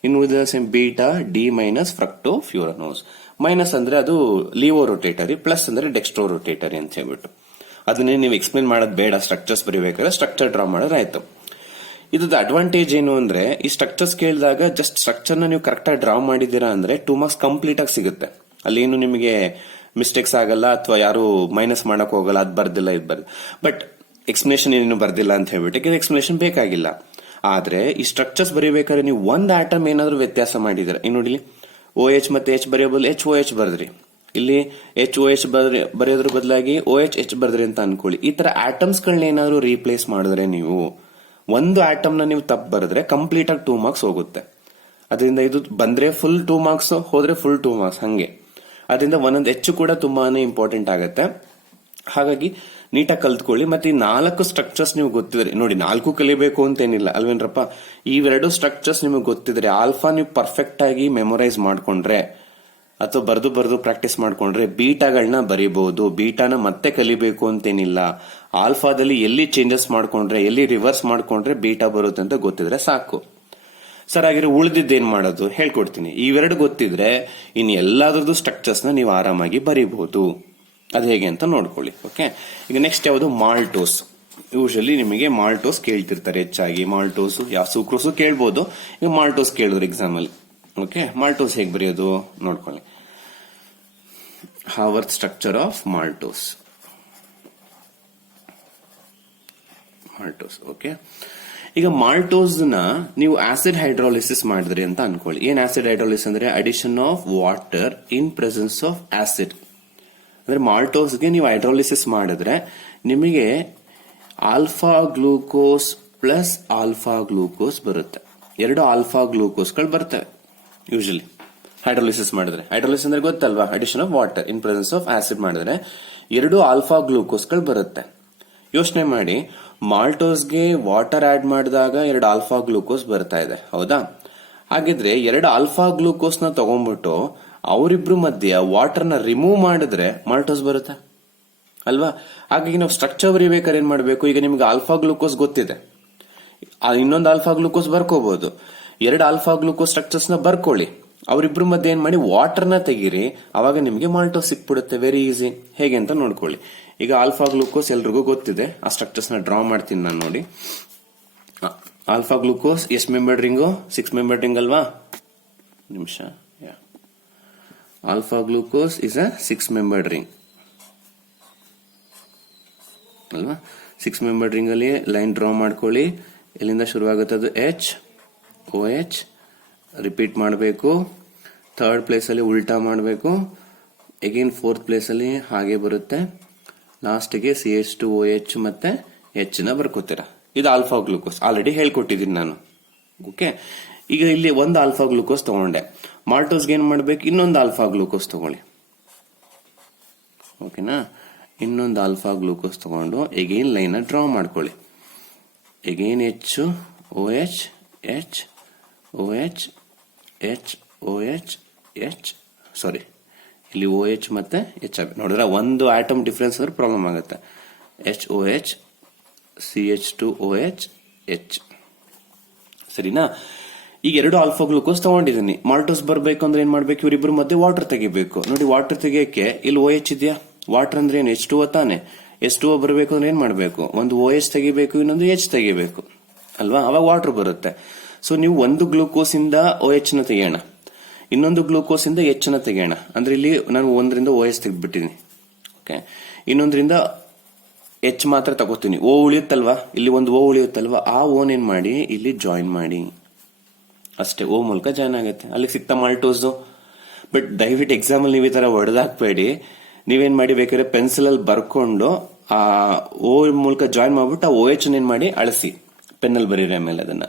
ಇನ್ನು ಉಳಿದ same beta D minus fructofuranose. Minus ಅಂದ್ರೆ ಅದು ಲೀವೋ ರೊಟೇಟರಿ, ಪ್ಲಸ್ ಅಂದ್ರೆ ಡೆಕ್ಸ್ಟ್ರೋ ರೊಟೇಟರಿ ಅಂತ ಹೇಳ್ಬಿಟ್ಟು. ಅದನ್ನೇ ನೀವು ಎಕ್ಸ್ಪ್ಲೇನ್ ಮಾಡೋದು ಬೇಡ, ಸ್ಟ್ರಕ್ಚರ್ಸ್ ಬರೀಬೇಕಾದ್ರೆ ಸ್ಟ್ರಕ್ಚರ್ ಡ್ರಾ ಮಾಡೋದು ಆಯ್ತು. ಇದ್ರದ್ದು ಅಡ್ವಾಂಟೇಜ್ ಏನು ಅಂದ್ರೆ, ಈ ಸ್ಟ್ರಕ್ಚರ್ಸ್ ಕೇಳಿದಾಗ ಜಸ್ಟ್ ಸ್ಟ್ರಕ್ಚರ್ ನ ನೀವು ಕರೆಕ್ಟ್ ಆಗಿ ಡ್ರಾ ಮಾಡಿದೀರಾ ಅಂದ್ರೆ 2 ಮಾರ್ಕ್ಸ್ ಕಂಪ್ಲೀಟ್ ಆಗಿ ಸಿಗುತ್ತೆ. ಅಲ್ಲಿ ಏನು ನಿಮಗೆ ಮಿಸ್ಟೇಕ್ಸ್ ಆಗಲ್ಲ, ಅಥವಾ ಯಾರು ಮೈನಸ್ ಮಾಡಕ್ ಹೋಗಲ್ಲ, ಅದು ಬರ್ದಿಲ್ಲ ಇದು ಬರ್ದಿಲ್ಲ. ಬಟ್ ಎಕ್ಸ್ಪ್ಲನೇಷನ್ ಏನು ಬರ್ದಿಲ್ಲ ಅಂತ ಹೇಳ್ಬಿಟ್ಟು ಎಕ್ಸ್ಪ್ಲನೇಷನ್ ಬೇಕಾಗಿಲ್ಲ. ಆದ್ರೆ ಈ ಸ್ಟ್ರಕ್ಚರ್ಸ್ ಬರೀಬೇಕಾದ್ರೆ ನೀವು ಒಂದ್ ಆಟಮ್ ಏನಾದ್ರೂ ವ್ಯತ್ಯಾಸ ಮಾಡಿದ್ರೆ, ಇನ್ನು ನೋಡಿ OH ಮತ್ತೆ H ಬರೆಯೋಬಲ್ HOH ಬರ್ದ್ರಿ, ಇಲ್ಲಿ HOH ಬರೆಯೋದ್ರ ಬದಲಾಗಿ OH ಬರ್ದ್ರಿ ಅಂತ ಅನ್ಕೊಳ್ಳಿ. ಈ ತರ ಆಟಮ್ಸ್ ಗಳನ್ನ ಏನಾದ್ರು ರೀಪ್ಲೇಸ್ ಮಾಡಿದ್ರೆ, ನೀವು ಒಂದು ಆಟಮ್ ನ ನೀವು ತಪ್ಪು ಬರೆದ್ರೆ ಕಂಪ್ಲೀಟ್ ಆಗಿ 2 ಮಾರ್ಕ್ಸ್ ಹೋಗುತ್ತೆ. ಅದರಿಂದ ಇದು ಬಂದ್ರೆ ಫುಲ್ 2 ಮಾರ್ಕ್ಸ್, ಹೋದ್ರೆ ಫುಲ್ 2 ಮಾರ್ಕ್ಸ್ ಹಂಗೆ. ಅದರಿಂದ ಒಂದೊಂದು ಹೆಚ್ಚು ಕೂಡ ತುಂಬಾನೇ ಇಂಪಾರ್ಟೆಂಟ್ ಆಗುತ್ತೆ. ಹಾಗಾಗಿ ನೀಟಾಗಿ ಕಲ್ತ್ಕೊಳ್ಳಿ. ಮತ್ತೆ ಈ 4 ಸ್ಟ್ರಕ್ಚರ್ಸ್ ನೀವು ಗೊತ್ತಿದ್ರೆ, ನೋಡಿ 4 ಕಲಿಬೇಕು ಅಂತ ಏನಿಲ್ಲ ಅಲ್ವೇನ್ರಪ್ಪ. ಇವೆರಡು ಸ್ಟ್ರಕ್ಚರ್ಸ್ ನಿಮಗೆ ಗೊತ್ತಿದ್ರೆ, ಆಲ್ಫಾ ನೀವು ಪರ್ಫೆಕ್ಟ್ ಆಗಿ ಮೆಮೊರೈಸ್ ಮಾಡ್ಕೊಂಡ್ರೆ ಅಥವಾ ಬರ್ದು ಪ್ರಾಕ್ಟೀಸ್ ಮಾಡ್ಕೊಂಡ್ರೆ ಬೀಟಾಗಳನ್ನ ಬರೀಬಹುದು. ಬೀಟಾನ ಮತ್ತೆ ಕಲಿಬೇಕು ಅಂತೇನಿಲ್ಲ. ಆಲ್ಫಾದಲ್ಲಿ ಎಲ್ಲಿ ಚೇಂಜಸ್ ಮಾಡ್ಕೊಂಡ್ರೆ, ಎಲ್ಲಿ ರಿವರ್ಸ್ ಮಾಡ್ಕೊಂಡ್ರೆ ಬೀಟಾ ಬರುತ್ತೆ ಅಂತ ಗೊತ್ತಿದ್ರೆ ಸಾಕು. ಸರ್ ಆಗಿರೋ ಉಳಿದಿದ್ದೇನ್ ಮಾಡೋದು ಹೇಳ್ಕೊಡ್ತೀನಿ. ಇವೆರಡು ಗೊತ್ತಿದ್ರೆ ಇನ್ನು ಎಲ್ಲಾದ್ರದ್ದು ಸ್ಟ್ರಕ್ಚರ್ಸ್ ನ ನೀವು ಆರಾಮಾಗಿ ಬರೀಬಹುದು. ಅದು ಹೇಗೆ ಅಂತ ನೋಡ್ಕೊಳ್ಳಿ. ಓಕೆ, ಈಗ ನೆಕ್ಸ್ಟ್ ಯಾವುದು, ಮಾಲ್ಟೋಸ್. ಯೂಶಲಿ ನಿಮಗೆ ಮಾಲ್ಟೋಸ್ ಕೇಳ್ತಿರ್ತಾರೆ ಹೆಚ್ಚಾಗಿ. ಮಾಲ್ಟೋಸ್ ಯಾವ ಸೂಕ್ರೋಸು ಕೇಳ್ಬೋದು, ಈಗ ಮಾಲ್ಟೋಸ್ ಕೇಳಿದ್ರು ಎಕ್ಸಾಮ್ ಅಲ್ಲಿ. ಓಕೆ, ಮಾಲ್ಟೋಸ್ ಹೇಗೆ ಬರೆಯೋದು ನೋಡ್ಕೊಳ್ಳಿ. Haworth structure of maltose. Okay, ಈಗ ಮಾಲ್ಟೋಸ್ ನ ನೀವು ಆಸಿಡ್ ಹೈಡ್ರಾಲಿಸಿಸ್ ಮಾಡಿದ್ರಿ ಅಂತ ಅನ್ಕೊಳ್ಳಿ. ಏನ್ ಆಸಿಡ್ ಹೈಡ್ರಾಲಿಸಿಸ್ ಅಂದ್ರೆ addition of water in presence of acid. ಅಂದ್ರೆ ಮಾಲ್ಟೋಸ್ಗೆ ನೀವು ಹೈಡ್ರಾಲಿಸಿಸ್ ಮಾಡಿದ್ರೆ ನಿಮಗೆ alpha glucose plus alpha glucose ಬರುತ್ತೆ. 2 ಆಲ್ಫಾ ಗ್ಲೂಕೋಸ್ಗಳು ಬರ್ತವೆ ಯೂಶಲಿ ಹೈಡ್ರೋಲಿಸಿಸ್ ಮಾಡಿದ್ರೆ. ಹೈಡ್ರೋಲಿಸಿಸ್ ಅಂದ್ರೆ ಗೊತ್ತಲ್ವಾ, addition of water in presence of acid ಮಾಡಿದ್ರೆ 2 ಆಲ್ಫಾ ಗ್ಲೂಕೋಸ್ಗಳು ಬರುತ್ತೆ. ಯೋಚನೆ ಮಾಡಿ, ಮಾಲ್ಟೋಸ್ಗೆ ವಾಟರ್ ಆಡ್ ಮಾಡಿದಾಗ 2 ಆಲ್ಫಾ ಗ್ಲೂಕೋಸ್ ಬರ್ತಾ ಇದೆ, ಹೌದಾ? ಹಾಗಿದ್ರೆ 2 ಆಲ್ಫಾ ಗ್ಲೂಕೋಸ್ ನ ತಗೊಂಡ್ಬಿಟ್ಟು ಅವರಿಬ್ರು ಮಧ್ಯೆ ವಾಟರ್ನ ರಿಮೂವ್ ಮಾಡಿದ್ರೆ ಮಾಲ್ಟೋಸ್ ಬರುತ್ತೆ ಅಲ್ವಾ? ಹಾಗಾಗಿ ನಾವು ಸ್ಟ್ರಕ್ಚರ್ ಬರೀಬೇಕಾದ್ರೆ ಏನ್ ಮಾಡಬೇಕು? ಈಗ ನಿಮ್ಗೆ ಆಲ್ಫಾ ಗ್ಲೂಕೋಸ್ ಗೊತ್ತಿದೆ, ಇನ್ನೊಂದು ಆಲ್ಫಾ ಗ್ಲೂಕೋಸ್ ಬರ್ಕೋಬಹುದು. 2 ಆಲ್ಫಾ ಗ್ಲೂಕೋಸ್ ಸ್ಟ್ರಕ್ಚರ್ಸ್ ನ ಬರ್ಕೊಳ್ಳಿ, ಅವರಿಬ್ರು ಮಧ್ಯೆ ಏನ್ ಮಾಡಿ ವಾಟರ್ನ ತೆಗೀರಿ, ಅವಾಗ ನಿಮಗೆ ಮಾಲ್ಟೋಸ್ ಸಿಕ್ಬಿಡುತ್ತೆ. Very easy. ಹೇಗೆ ಅಂತ ನೋಡ್ಕೊಳ್ಳಿ. ಈಗ ಆಲ್ಫಾ ಗ್ಲೂಕೋಸ್ ಎಲ್ರಿಗೂ ಗೊತ್ತಿದೆ, ಆ ಸ್ಟ್ರಕ್ಚರ್ಸ್ ನ ಡ್ರಾ ಮಾಡ್ತೀನಿ ನಾನು ನೋಡಿ. ಆಲ್ಫಾ ಗ್ಲೂಕೋಸ್ ಎಷ್ಟು ಮೆಂಬರ್ಡ್ ರಿಂಗು? 6 ಮೆಂಬರ್ಡ್ ರಿಂಗ್ ಅಲ್ವಾ? ನಿಮಿಷ. Alpha glucose is a 6 membered ring ಅಲ್ವಾ? 6 ಮೆಂಬರ್ಡ್ ರಿಂಗ್ ಅಲ್ಲಿ ಲೈನ್ ಡ್ರಾ ಮಾಡ್ಕೊಳ್ಳಿ. ಎಲ್ಲಿಂದ ಶುರುವಾಗುತ್ತೆ? ಅದು OH ರಿಪೀಟ್ ಮಾಡಬೇಕು. 3rd ಪ್ಲೇಸ್ ಅಲ್ಲಿ ಉಲ್ಟಾ ಮಾಡಬೇಕು. ಅಗೇನ್ 4th ಪ್ಲೇಸ್ ಅಲ್ಲಿ ಹಾಗೆ ಬರುತ್ತೆ. ಲಾಸ್ಟ್ಗೆ CH2OH ಮತ್ತೆ H ನ ಬರ್ಕೋತೀರಾ. ಇದು ಆಲ್ಫಾ ಗ್ಲೂಕೋಸ್, ಆಲ್ರೆಡಿ ಹೇಳ್ಕೊಟ್ಟಿದ್ದೀನಿ ನಾನು. ಓಕೆ, ಈಗ ಇಲ್ಲಿ ಒಂದು ಆಲ್ಫಾ ಗ್ಲೂಕೋಸ್ ತಗೊಂಡೆ. ಮಾಲ್ಟೋಸ್ಗೆ ಏನ್ ಮಾಡ್ಬೇಕು? ಇನ್ನೊಂದು ಆಲ್ಫಾ ಗ್ಲೂಕೋಸ್ ತಗೊಳ್ಳಿ. ಓಕೆನಾ? ಇನ್ನೊಂದು ಆಲ್ಫಾ ಗ್ಲೂಕೋಸ್ ತಗೊಂಡು ಎಗೇನ್ ಲೈನ್ ಡ್ರಾ ಮಾಡ್ಕೊಳ್ಳಿ. ಎಗೇನ್ OH ಸಾರಿ, ಇಲ್ಲಿ OH ಮತ್ತೆ H ನೋಡಿದ್ರೆ ಒಂದು ಆಟಮ್ ಡಿಫರೆನ್ಸ್ ಅಂದ್ರೆ ಪ್ರಾಬ್ಲಮ್ ಆಗುತ್ತೆ. HOH CH2OH H. ಸರಿನಾ? ಈಗ 2 ಆಲ್ಫಾ ಗ್ಲೂಕೋಸ್ ತಗೊಂಡಿದ್ದೀನಿ. ಮಾಲ್ಟೋಸ್ ಬರ್ಬೇಕು ಅಂದ್ರೆ ಏನ್ ಮಾಡ್ಬೇಕು? ಇವರಿಬ್ರು ಮಧ್ಯೆ ವಾಟರ್ ತೆಗಿಬೇಕು. ನೋಡಿ, ವಾಟರ್ ತೆಗಿಯಕ್ಕೆ ಇಲ್ಲಿ OH ಇದೆಯಾ? ವಾಟರ್ ಅಂದ್ರೆ ಏನು? H2O ತಾನೆ. H2O ಬರಬೇಕು ಅಂದ್ರೆ ಏನ್ ಮಾಡ್ಬೇಕು? ಒಂದು OH ತೆಗಿಬೇಕು, ಇನ್ನೊಂದು H ತೆಗಿಬೇಕು ಅಲ್ವಾ? ಅವಾಗ ವಾಟರ್ ಬರುತ್ತೆ. ಸೊ ನೀವು ಒಂದು ಗ್ಲೂಕೋಸ್ ಇಂದ OH ನ ತೆಗೆಯೋಣ, ಇನ್ನೊಂದು ಗ್ಲೂಕೋಸ್ ಇಂದ H ನ ತೆಗೆಯೋಣ. ಅಂದ್ರೆ ಇಲ್ಲಿ ನಾನು ಒಂದರಿಂದ OH ತೆಗೆದ್ಬಿಟ್ಟಿನಿ. ಓಕೆ, ಇನ್ನೊಂದರಿಂದ H ಮಾತ್ರ ತಗೋತೀನಿ. O ಉಳಿಯುತ್ತಲ್ವಾ? ಇಲ್ಲಿ ಒಂದು O ಉಳಿಯುತ್ತಲ್ವಾ? ಆ O ಏನ್ ಮಾಡಿ ಇಲ್ಲಿ ಜಾಯಿನ್ ಮಾಡಿ ಅಷ್ಟೇ. O ಮೂಲಕ ಜಾಯಿನ್ ಆಗುತ್ತೆ. ಅಲ್ಲಿಗೆ ಸಿಕ್ತಾ ಮಾಲ್ಟೋಸ್. ಬಟ್ ದಯವಿಟ್ಟು ಎಕ್ಸಾಮ್ ಅಲ್ಲಿ ನೀವು ಈ ತರ ಹೊಡೆದಾಕ್ಬೇಡಿ. ನೀವೇನ್ ಮಾಡಿ, ಬೇಕಾದ್ರೆ ಪೆನ್ಸಿಲ್ ಅಲ್ಲಿ ಬರ್ಕೊಂಡು ಆ O ಮೂಲಕ ಜಾಯಿನ್ ಮಾಡ್ಬಿಟ್ಟು ಆ OH ಏನ್ ಮಾಡಿ ಅಳಿಸಿ, ಪೆನ್ನಲ್ಲಿ ಬರೀರಿ. ಆಮೇಲೆ ಅದನ್ನ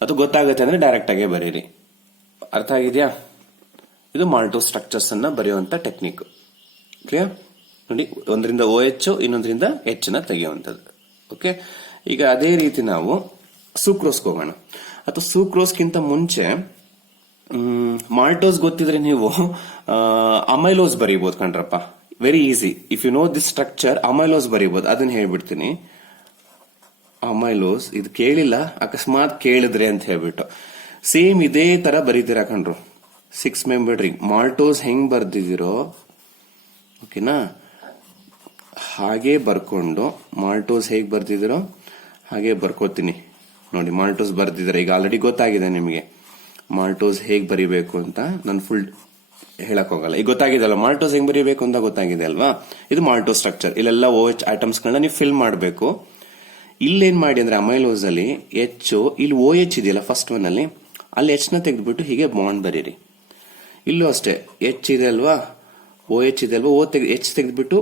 ಅದು ಗೊತ್ತಾಗುತ್ತೆ ಅಂದ್ರೆ ಡೈರೆಕ್ಟ್ ಆಗಿ ಬರೀರಿ. ಅರ್ಥ ಆಗಿದ್ಯಾ? ಇದು ಮಾಲ್ಟೋಸ್ ಸ್ಟ್ರಕ್ಚರ್ಸ್ ಅನ್ನ ಬರೆಯುವಂತ ಟೆಕ್ನಿಕ್. ಕ್ಲಿಯರ್? ನೋಡಿ, ಒಂದರಿಂದ OH ಇನ್ನೊಂದರಿಂದ H ನ ತೆಗೆಯುವಂಥದ್ದು. ಓಕೆ, ಈಗ ಅದೇ ರೀತಿ ನಾವು ಸೂಕ್ರೋಸ್ಗೆ ಹೋಗೋಣ. ಅಥವಾ ಸೂಕ್ರೋಸ್ಗಿಂತ ಮುಂಚೆ ಮಾಲ್ಟೋಸ್ ಗೊತ್ತಿದ್ರೆ ನೀವು ಅಮೈಲೋಸ್ ಬರೀಬಹುದು ಕಣ್ರಪ್ಪ. Very easy. If you know this structure, amylose ಬರೀಬಹುದು. ಅದನ್ನ ಹೇಳ್ಬಿಡ್ತೀನಿ. ಅಮೈಲೋಸ್, ಇದು ಕೇಳಿಲ್ಲ, ಅಕಸ್ಮಾತ್ ಕೇಳಿದ್ರೆ ಅಂತ ಹೇಳ್ಬಿಟ್ಟು ಸೇಮ್ ಇದೇ ತರ ಬರೀತೀರಾ ಕಣ್ರು. 6 ಮೆಂಬರ್ಡ್ ರಿಂಗ್ ಮಾಲ್ಟೋಸ್ ಹೆಂಗ್ ಬರ್ದಿದಿರೋ, ಓಕೆನಾ, ಹಾಗೆ ಬರ್ಕೊಂಡು ಮಾಲ್ಟೋಸ್ ಹೇಗ್ ಬರ್ದಿದಿರೋ ಹಾಗೆ ಬರ್ಕೋತೀನಿ. ನೋಡಿ, ಮಾಲ್ಟೋಸ್ ಬರ್ದಿದ್ರೆ ಈಗ ಆಲ್ರೆಡಿ ಗೊತ್ತಾಗಿದೆ ನಿಮಗೆ ಮಾಲ್ಟೋಸ್ ಹೇಗ್ ಬರಿಬೇಕು ಅಂತ. ನಾನು ಫುಲ್ ಹೇಳಕ್ ಹೋಗಲ್ಲ, ಈಗ ಗೊತ್ತಾಗಿದೆ ಅಲ್ಲ ಮಾಲ್ಟೋಸ್ ಹೆಂಗ್ ಬರೀಬೇಕು ಅಂತ ಗೊತ್ತಾಗಿದೆ ಅಲ್ವಾ? ಇದು ಮಾಲ್ಟೋಸ್ ಸ್ಟ್ರಕ್ಚರ್. ಇಲ್ಲೆಲ್ಲ OH ಐಟಮ್ಸ್ ಗಳನ್ನ ನೀವು ಫಿಲ್ ಮಾಡಬೇಕು. ಇಲ್ಲೇನ್ ಮಾಡಿ ಅಂದ್ರೆ ಅಮೈಲೋಸ್ ಅಲ್ಲಿ ಇಲ್ಲಿ OH ಇದೆಯಲ್ಲ ಫಸ್ಟ್ ಒನ್ ಅಲ್ಲಿ H ನ ತೆಗೆದ್ಬಿಟ್ಟು ಹೀಗೆ ಬಾಂಡ್ ಬರೀರಿ. ಇಲ್ಲೂ ಅಷ್ಟೇ H ಇದೆ ಅಲ್ವಾ, OH ಇದೆ ಅಲ್ವಾ, H ತೆಗೆದ್ಬಿಟ್ಟು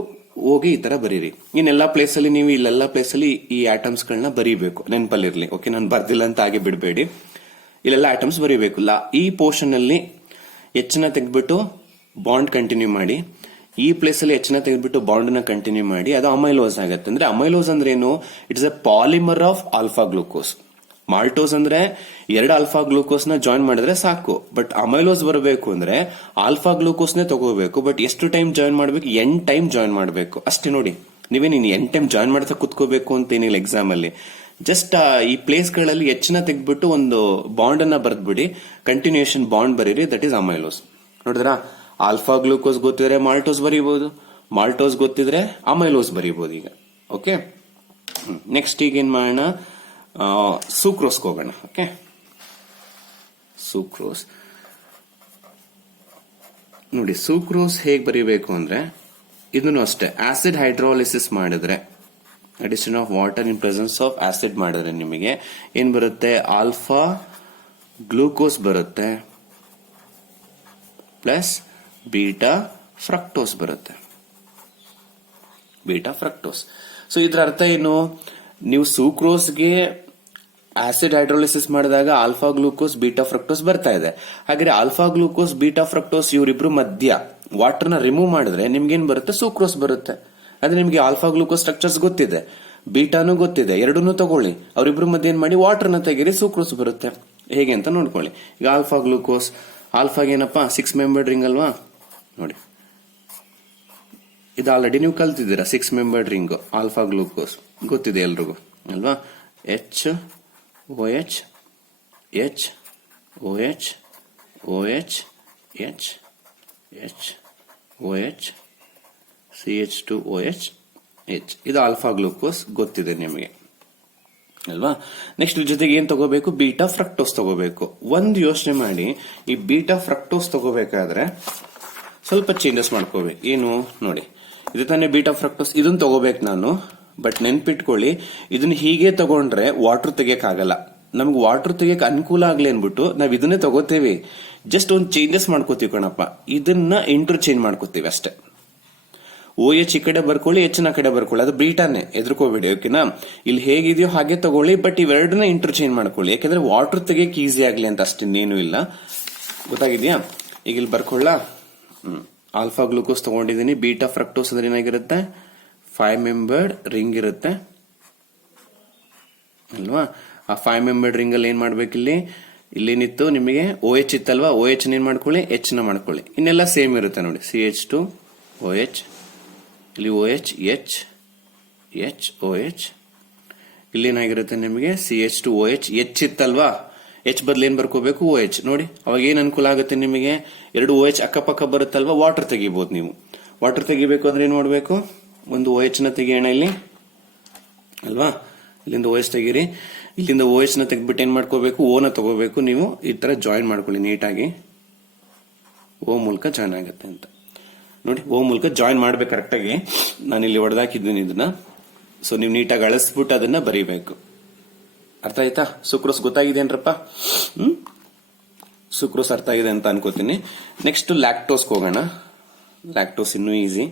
ಹೋಗಿ ಈ ತರ ಬರೀರಿ. ಇನ್ನೆಲ್ಲಾ ಪ್ಲೇಸ್ ಅಲ್ಲಿ ನೀವು ಇಲ್ಲೆಲ್ಲಾ ಪ್ಲೇಸ್ ಅಲ್ಲಿ ಈ ಐಟಮ್ಸ್ ಗಳನ್ನ ಬರೀಬೇಕು, ನೆನಪಲ್ಲಿರ್ಲಿ. ಓಕೆ, ನಾನು ಬರ್ದಿಲ್ಲ ಅಂತ ಹಾಗೆ ಬಿಡಬೇಡಿ. ಇಲ್ಲೆಲ್ಲ ಐಟಮ್ಸ್ ಬರೀಬೇಕು. ಈ ಪೋರ್ಷನ್ ಅಲ್ಲಿ H ನ ತೆಗೆದ್ಬಿಟ್ಟು ಬಾಂಡ್ ಕಂಟಿನ್ಯೂ ಮಾಡಿ, ಈ ಪ್ಲೇಸ್ ಅಲ್ಲಿ H ನ ತೆಗೆದ್ಬಿಟ್ಟು ಬಾಂಡ್ ನ ಕಂಟಿನ್ಯೂ ಮಾಡಿ. ಅದು ಅಮೈಲೋಸ್ ಆಗುತ್ತೆ. ಅಂದ್ರೆ ಅಮೈಲೋಸ್ ಅಂದ್ರೆ ಏನು? It's A polymer of alpha glucose. Maltose ಅಂದ್ರೆ 2 ಆಲ್ಫಾ ಗ್ಲೂಕೋಸ್ ನ ಜಾಯಿನ್ ಮಾಡಿದ್ರೆ ಸಾಕು. ಬಟ್ ಅಮೈಲೋಸ್ ಬರಬೇಕು ಅಂದ್ರೆ ಆಲ್ಫಾ ಗ್ಲೂಕೋಸ್ ನೇ ತಗೋಬೇಕು. ಬಟ್ ಎಷ್ಟು ಟೈಮ್ ಜಾಯಿನ್ ಮಾಡಬೇಕು? N ಟೈಮ್ ಜಾಯಿನ್ ಮಾಡಬೇಕು ಅಷ್ಟೇ. ನೋಡಿ, ನೀವೇನು N ಟೈಮ್ ಜಾಯಿನ್ ಮಾಡ್ತಾ ಕುತ್ಕೋಬೇಕು ಅಂತ ಏನಿಲ್ಲ ಎಕ್ಸಾಮ್ ಅಲ್ಲಿ. ಜಸ್ಟ್ ಈ ಪ್ಲೇಸ್ ಗಳಲ್ಲಿ H ನ ತೆಗೆದ್ಬಿಟ್ಟು ಒಂದು ಬಾಂಡ್ ಅನ್ನ ಬರ್ದ್ಬಿಡಿ, ಕಂಟಿನ್ಯೂಯೇಷನ್ ಬಾಂಡ್ ಬರೀರಿ. That is amylose. ನೋಡಿದ್ರಾ? ಆಲ್ಫಾ ಗ್ಲೂಕೋಸ್ ಗೊತ್ತಿದ್ರೆ ಮಾಲ್ಟೋಸ್ ಬರೀಬಹುದು, ಮಾಲ್ಟೋಸ್ ಗೊತ್ತಿದ್ರೆ ಅಮೈಲೋಸ್ ಬರೀಬಹುದು. ಈಗ ಓಕೆ, ನೆಕ್ಸ್ಟ್ ಈಗ ಏನ್ ಮಾಡೋಣ? ಸೂಕ್ರೋಸ್ಗೆ ಹೋಗೋಣ. ಓಕೆ, ಸೂಕ್ರೋಸ್ ನೋಡಿ. ಸೂಕ್ರೋಸ್ ಹೇಗ್ ಬರೀಬೇಕು ಅಂದ್ರೆ ಇದನ್ನು ಅಷ್ಟೇ. ಆಸಿಡ್ ಹೈಡ್ರಾಲಿಸಿಸ್ ಮಾಡಿದ್ರೆ, addition of water in presence of acid ಮಾಡಿದ್ರೆ ನಿಮಗೆ ಏನ್ ಬರುತ್ತೆ? ಆಲ್ಫಾ ಗ್ಲೂಕೋಸ್ ಬರುತ್ತೆ ಪ್ಲಸ್ ಬೀಟಾ ಫ್ರಕ್ಟೋಸ್ ಬರುತ್ತೆ. Beta fructose. ಸೊ ಇದ್ರ ಅರ್ಥ ಏನು? ನೀವು ಸೂಕ್ರೋಸ್ಗೆ ಆಸಿಡ್ ಹೈಡ್ರೋಲಿಸಿಸ್ ಮಾಡಿದಾಗ ಆಲ್ಫಾ ಗ್ಲೂಕೋಸ್ ಬೀಟಾ ಫ್ರಕ್ಟೋಸ್ ಬರ್ತಾ ಇದೆ. ಹಾಗಾದ್ರೆ ಆಲ್ಫಾ ಗ್ಲೂಕೋಸ್ ಬೀಟಾ ಫ್ರಕ್ಟೋಸ್ ಇವರಿಬ್ರು ಮಧ್ಯ ವಾಟರ್ನ ರಿಮೂವ್ ಮಾಡಿದ್ರೆ ನಿಮ್ಗೇನ್ ಬರುತ್ತೆ, ಸೂಕ್ರೋಸ್ ಬರುತ್ತೆ. ಅಂದ್ರೆ ನಿಮ್ಗೆ ಆಲ್ಫಾ ಗ್ಲೂಕೋಸ್ ಸ್ಟ್ರಕ್ಚರ್ಸ್ ಗೊತ್ತಿದೆ, ಬೀಟಾನು ಗೊತ್ತಿದೆ, ಎರಡನ್ನೂ ತಗೊಳ್ಳಿ, ಅವರಿಬ್ರು ಮಧ್ಯ ಏನ್ ಮಾಡಿ ವಾಟರ್ನ ತೆಗೀರಿ, ಸೂಕ್ರೋಸ್ ಬರುತ್ತೆ. ಹೇಗೆ ಅಂತ ನೋಡ್ಕೊಳ್ಳಿ. ಈಗ ಆಲ್ಫಾ ಗ್ಲೂಕೋಸ್, ಆಲ್ಫಾಗೇನಪ್ಪ 6 ಮೆಂಬರ್ಡ್ ರಿಂಗ್ ಅಲ್ವಾ, ನೋಡಿ ಇದು ಆಲ್ರೆಡಿ ನೀವು ಕಲ್ತಿದ್ದೀರಾ. 6 ಮೆಂಬರ್ಡ್ ರಿಂಗ್ ಆಲ್ಫಾ ಗ್ಲೂಕೋಸ್ ಗೊತ್ತಿದೆ ಎಲ್ರಿಗೂ ಅಲ್ವಾ. H O H H O H O H H H O H CH2OH H, ಇದು ಆಲ್ಫಾ ಗ್ಲೂಕೋಸ್ ಗೊತ್ತಿದೆ ನಿಮಗೆ ಅಲ್ವಾ. ನೆಕ್ಸ್ಟ್ ಜೊತೆಗೆ ಏನ್ ತಗೋಬೇಕು, ಬೀಟಾ ಫ್ರಕ್ಟೋಸ್ ತಗೋಬೇಕು. ಒಂದು ಯೋಚನೆ ಮಾಡಿ, ಈ ಬೀಟಾ ಫ್ರಕ್ಟೋಸ್ ತಗೋಬೇಕಾದ್ರೆ ಸ್ವಲ್ಪ ಚೇಂಜಸ್ ಮಾಡ್ಕೋಬೇಕು. ಏನು ನೋಡಿ, ಇದು ತಾನೇ ಬೀಟಾ ಫ್ರಕ್ಟೋಸ್, ಇದನ್ನ ತಗೋಬೇಕು ನಾನು. ಬಟ್ ನೆನ್ಪಿಟ್ಕೊಳ್ಳಿ, ಇದನ್ನ ಹೀಗೆ ತಗೊಂಡ್ರೆ ವಾಟರ್ ತೆಗಿಯಕ್ಕಾಗಲ್ಲ. ನಮ್ಗೆ ವಾಟರ್ ತೆಗಿಯಕ್ ಅನುಕೂಲ ಆಗ್ಲಿ ಅನ್ಬಿಟ್ಟು ನಾವ್ ಇದನ್ನೇ ತಗೋತೇವಿ. ಜಸ್ಟ್ ಒಂದು ಚೇಂಜಸ್ ಮಾಡ್ಕೋತೀವಿ ಕಣಪ್ಪ, ಇದನ್ನ ಇಂಟರ್ಚೇಂಜ್ ಮಾಡ್ಕೋತೀವಿ ಅಷ್ಟೇ. OH ಈ ಕಡೆ ಬರ್ಕೊಳ್ಳಿ, ಎಚ್ ನ ಕಡೆ ಬರ್ಕೊಳ್ಳಿ, ಅದು ಬೀಟಾನೆ, ಎದ್ರಕೋಬೇಡಿ ಓಕೆನಾ. ಇಲ್ಲಿ ಹೇಗಿದೆಯೋ ಹಾಗೆ ತಗೊಳ್ಳಿ, ಬಟ್ ಇವೆರಡನ್ನ ಇಂಟರ್ಚೇಂಜ್ ಮಾಡ್ಕೊಳ್ಳಿ, ಯಾಕಂದ್ರೆ ವಾಟರ್ ತೆಗಿಯಕ್ ಈಸಿ ಆಗ್ಲಿ ಅಂತ, ಅಷ್ಟೇನೇನು ಇಲ್ಲ. ಗೊತ್ತಾಗಿದ್ಯಾ? ಈಗ ಇಲ್ಲಿ ಬರ್ಕೊಳ್ಳ, ಆಲ್ಫಾ ಗ್ಲೂಕೋಸ್ ತಗೊಂಡಿದ್ದೀನಿ. ಬೀಟಾ ಫ್ರಕ್ಟೋಸ್ ಅಂದ್ರೆ ಏನಾಗಿರುತ್ತೆ, 5 ಮೆಂಬರ್ಡ್ ರಿಂಗ್ ಇರುತ್ತೆ ಅಲ್ವಾ. ಆ 5 ಮೆಂಬರ್ಡ್ ರಿಂಗ್ ಅಲ್ಲಿ ಏನ್ ಮಾಡ್ಬೇಕು, ಇಲ್ಲೇನಿತ್ತು ನಿಮಗೆ OH ಇತ್ತಲ್ವಾ, OH ಏನ್ ಮಾಡ್ಕೊಳ್ಳಿ, ಎಚ್ ನ ಮಾಡ್ಕೊಳ್ಳಿ. ಇನ್ನೆಲ್ಲ ಸೇಮ್ ಇರುತ್ತೆ ನೋಡಿ, CH2OH, ಇಲ್ಲಿ OH ಎಚ್ ಎಚ್ OH, ಇಲ್ಲಿ ಏನಾಗಿರುತ್ತೆ ನಿಮಗೆ CH2OH, ಎಚ್ ಇತ್ತಲ್ವಾ, ಎಚ್ ಬದಲು ಏನ್ ಬರ್ಕೋಬೇಕು, OH. ನೋಡಿ ಅವಾಗ ಏನ್ ಅನುಕೂಲ ಆಗುತ್ತೆ ನಿಮಗೆ, ಎರಡು OH ಅಕ್ಕಪಕ್ಕ ಬರುತ್ತಲ್ವಾ, ವಾಟರ್ ತೆಗಿಬಹುದು ನೀವು. ವಾಟರ್ ತೆಗಿಬೇಕು ಅಂದ್ರೆ ಏನ್ ಮಾಡ್ಬೇಕು, ಒಂದು OH ನ ತೆಗಿಯೋಣ ಇಲ್ಲಿ ಅಲ್ವಾ. ಇಲ್ಲಿಂದ OH ತೆಗೀರಿ, ಇಲ್ಲಿಂದ OH ನ ತೆಗೆದ್ಬಿಟ್ಟು ಏನ್ ಮಾಡ್ಕೋಬೇಕು, O ನ ತಗೋಬೇಕು. ನೀವು ಈ ತರ ಜಾಯಿನ್ ಮಾಡ್ಕೊಳ್ಳಿ ನೀಟಾಗಿ, O ಮೂಲಕ ಜಾಯಿನ್ ಆಗುತ್ತೆ ಅಂತ ನೋಡಿ. O ಮೂಲಕ ಜಾಯಿನ್ ಮಾಡ್ಬೇಕು ಕರೆಕ್ಟಾಗಿ. ನಾನು ಇಲ್ಲಿ ಹೊಡೆದಾಕಿದ್ದೀನಿ ಇದನ್ನ. ಸೊ ನೀವು ನೀಟಾಗಿ ಅಳಿಸ್ಬಿಟ್ಟು ಅದನ್ನ ಬರೀಬೇಕು. ಅರ್ಥ ಆಯ್ತಾ? ಸುಕ್ರೋಸ್ ಗೊತ್ತಾಗಿದೆಯೇನ್ರಪ್ಪ? ಸುಕ್ರೋಸ್ ಅರ್ಥ ಆಗಿದೆ ಅಂತ ಅನ್ಕೋತೀನಿ. ನೆಕ್ಸ್ಟ್ ಲ್ಯಾಕ್ಟೋಸ್ ಹೋಗೋಣ. ಲ್ಯಾಕ್ಟೋಸ್ ಇನ್ನೂ ಈಸಿ.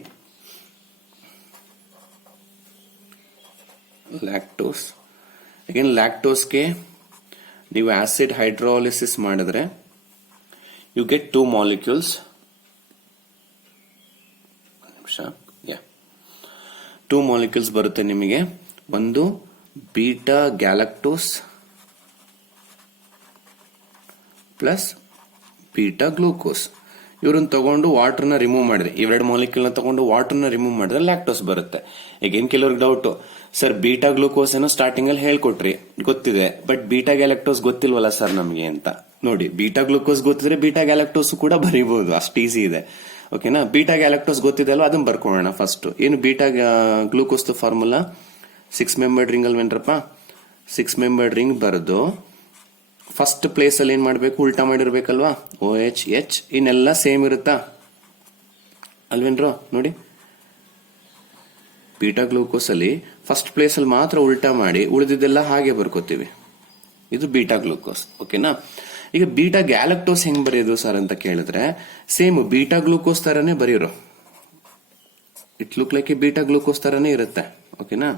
ಲ್ಯಾಕ್ಟೋಸ್ ಅಗೇನ್, ಲ್ಯಾಕ್ಟೋಸ್ಗೆ ನೀವು ಆಸಿಡ್ ಹೈಡ್ರಾಲಿಸಿಸ್ ಮಾಡಿದ್ರೆ ಯು ಗೆಟ್ 2 ಮಾಲಿಕ್ಯೂಲ್ಸ್. 2 ಮಾಲಿಕ್ಯೂಲ್ಸ್ ಬರುತ್ತೆ ನಿಮಗೆ. ಒಂದು beta galactose plus beta glucose. ಇವ್ರನ್ನ ತಗೊಂಡು ವಾಟರ್ನ ರಿಮೂವ್ ಮಾಡಿದ್ರೆ, ಇವೆರಡು ಮಾಲಿಕ್ಯೂಲ್ನ ತಗೊಂಡು ವಾಟರ್ನ ರಿಮೂವ್ ಮಾಡಿದ್ರೆ ಲ್ಯಾಕ್ಟೋಸ್ ಬರುತ್ತೆ. ಈಗ ಏನ್ ಕೆಲವ್ರಿಗೆ ಡೌಟ್, ಸರ್ ಬೀಟಾ ಗ್ಲೂಕೋಸ್ ಏನೋ ಸ್ಟಾರ್ಟಿಂಗ್ ಅಲ್ಲಿ ಹೇಳ್ಕೊಟ್ರಿ, ಗೊತ್ತಿದೆ, ಬಟ್ ಬೀಟಾ ಗ್ಯಾಲಕ್ಟೋಸ್ ಗೊತ್ತಿಲ್ವಲ್ಲ ಸರ್ ನಮಗೆ ಅಂತ. ನೋಡಿ, ಬೀಟಾ ಗ್ಲೂಕೋಸ್ ಗೊತ್ತಿದ್ರೆ ಬೀಟಾ ಗ್ಯಾಲಕ್ಟೋಸ್ ಕೂಡ ಬರೀಬಹುದು, ಅಷ್ಟು ಈಸಿ ಇದೆ ಓಕೆನಾ. ಬೀಟಾ ಗ್ಯಾಲಕ್ಟೋಸ್ ಗೊತ್ತಿದೆ ಅಲ್ವಾ, ಅದನ್ನ ಬರ್ಕೊಳ್ಳೋಣ ಫಸ್ಟ್. ಏನು beta glucose formula, 6 membered ring ಅಲ್ವೇನ್ರಪ್ಪ. 6 ಮೆಂಬರ್ಡ್ ರಿಂಗ್ ಬರೆದು ಫಸ್ಟ್ ಪ್ಲೇಸ್ ಅಲ್ಲಿ ಏನ್ ಮಾಡ್ಬೇಕು, ಉಲ್ಟಾ ಮಾಡಿರ್ಬೇಕಲ್ವಾ, OH ಎಚ್. ಇನ್ನೆಲ್ಲ ಸೇಮ್ ಇರುತ್ತಾ ಅಲ್ವೇನ್ರೋ. ನೋಡಿ, ಬೀಟಾ ಗ್ಲೂಕೋಸ್ ಅಲ್ಲಿ ಫಸ್ಟ್ ಪ್ಲೇಸ್ ಅಲ್ಲಿ ಮಾತ್ರ ಉಲ್ಟಾ ಮಾಡಿ, ಉಳಿದಿದ್ದೆಲ್ಲ ಹಾಗೆ ಬರ್ಕೋತೀವಿ. ಇದು ಬೀಟಾ ಗ್ಲೂಕೋಸ್ ಓಕೆನಾ. ಈಗ ಬೀಟಾ ಗ್ಯಾಲಕ್ಟೋಸ್ ಹೆಂಗ್ ಬರೆಯೋದು ಸರ್ ಅಂತ ಕೇಳಿದ್ರೆ, ಸೇಮ್ ಬೀಟಾ ಗ್ಲೂಕೋಸ್ ತರನೇ ಬರೀರೋ. It look like beta glucose ತರನೇ ಇರುತ್ತೆ ಓಕೆನಾ.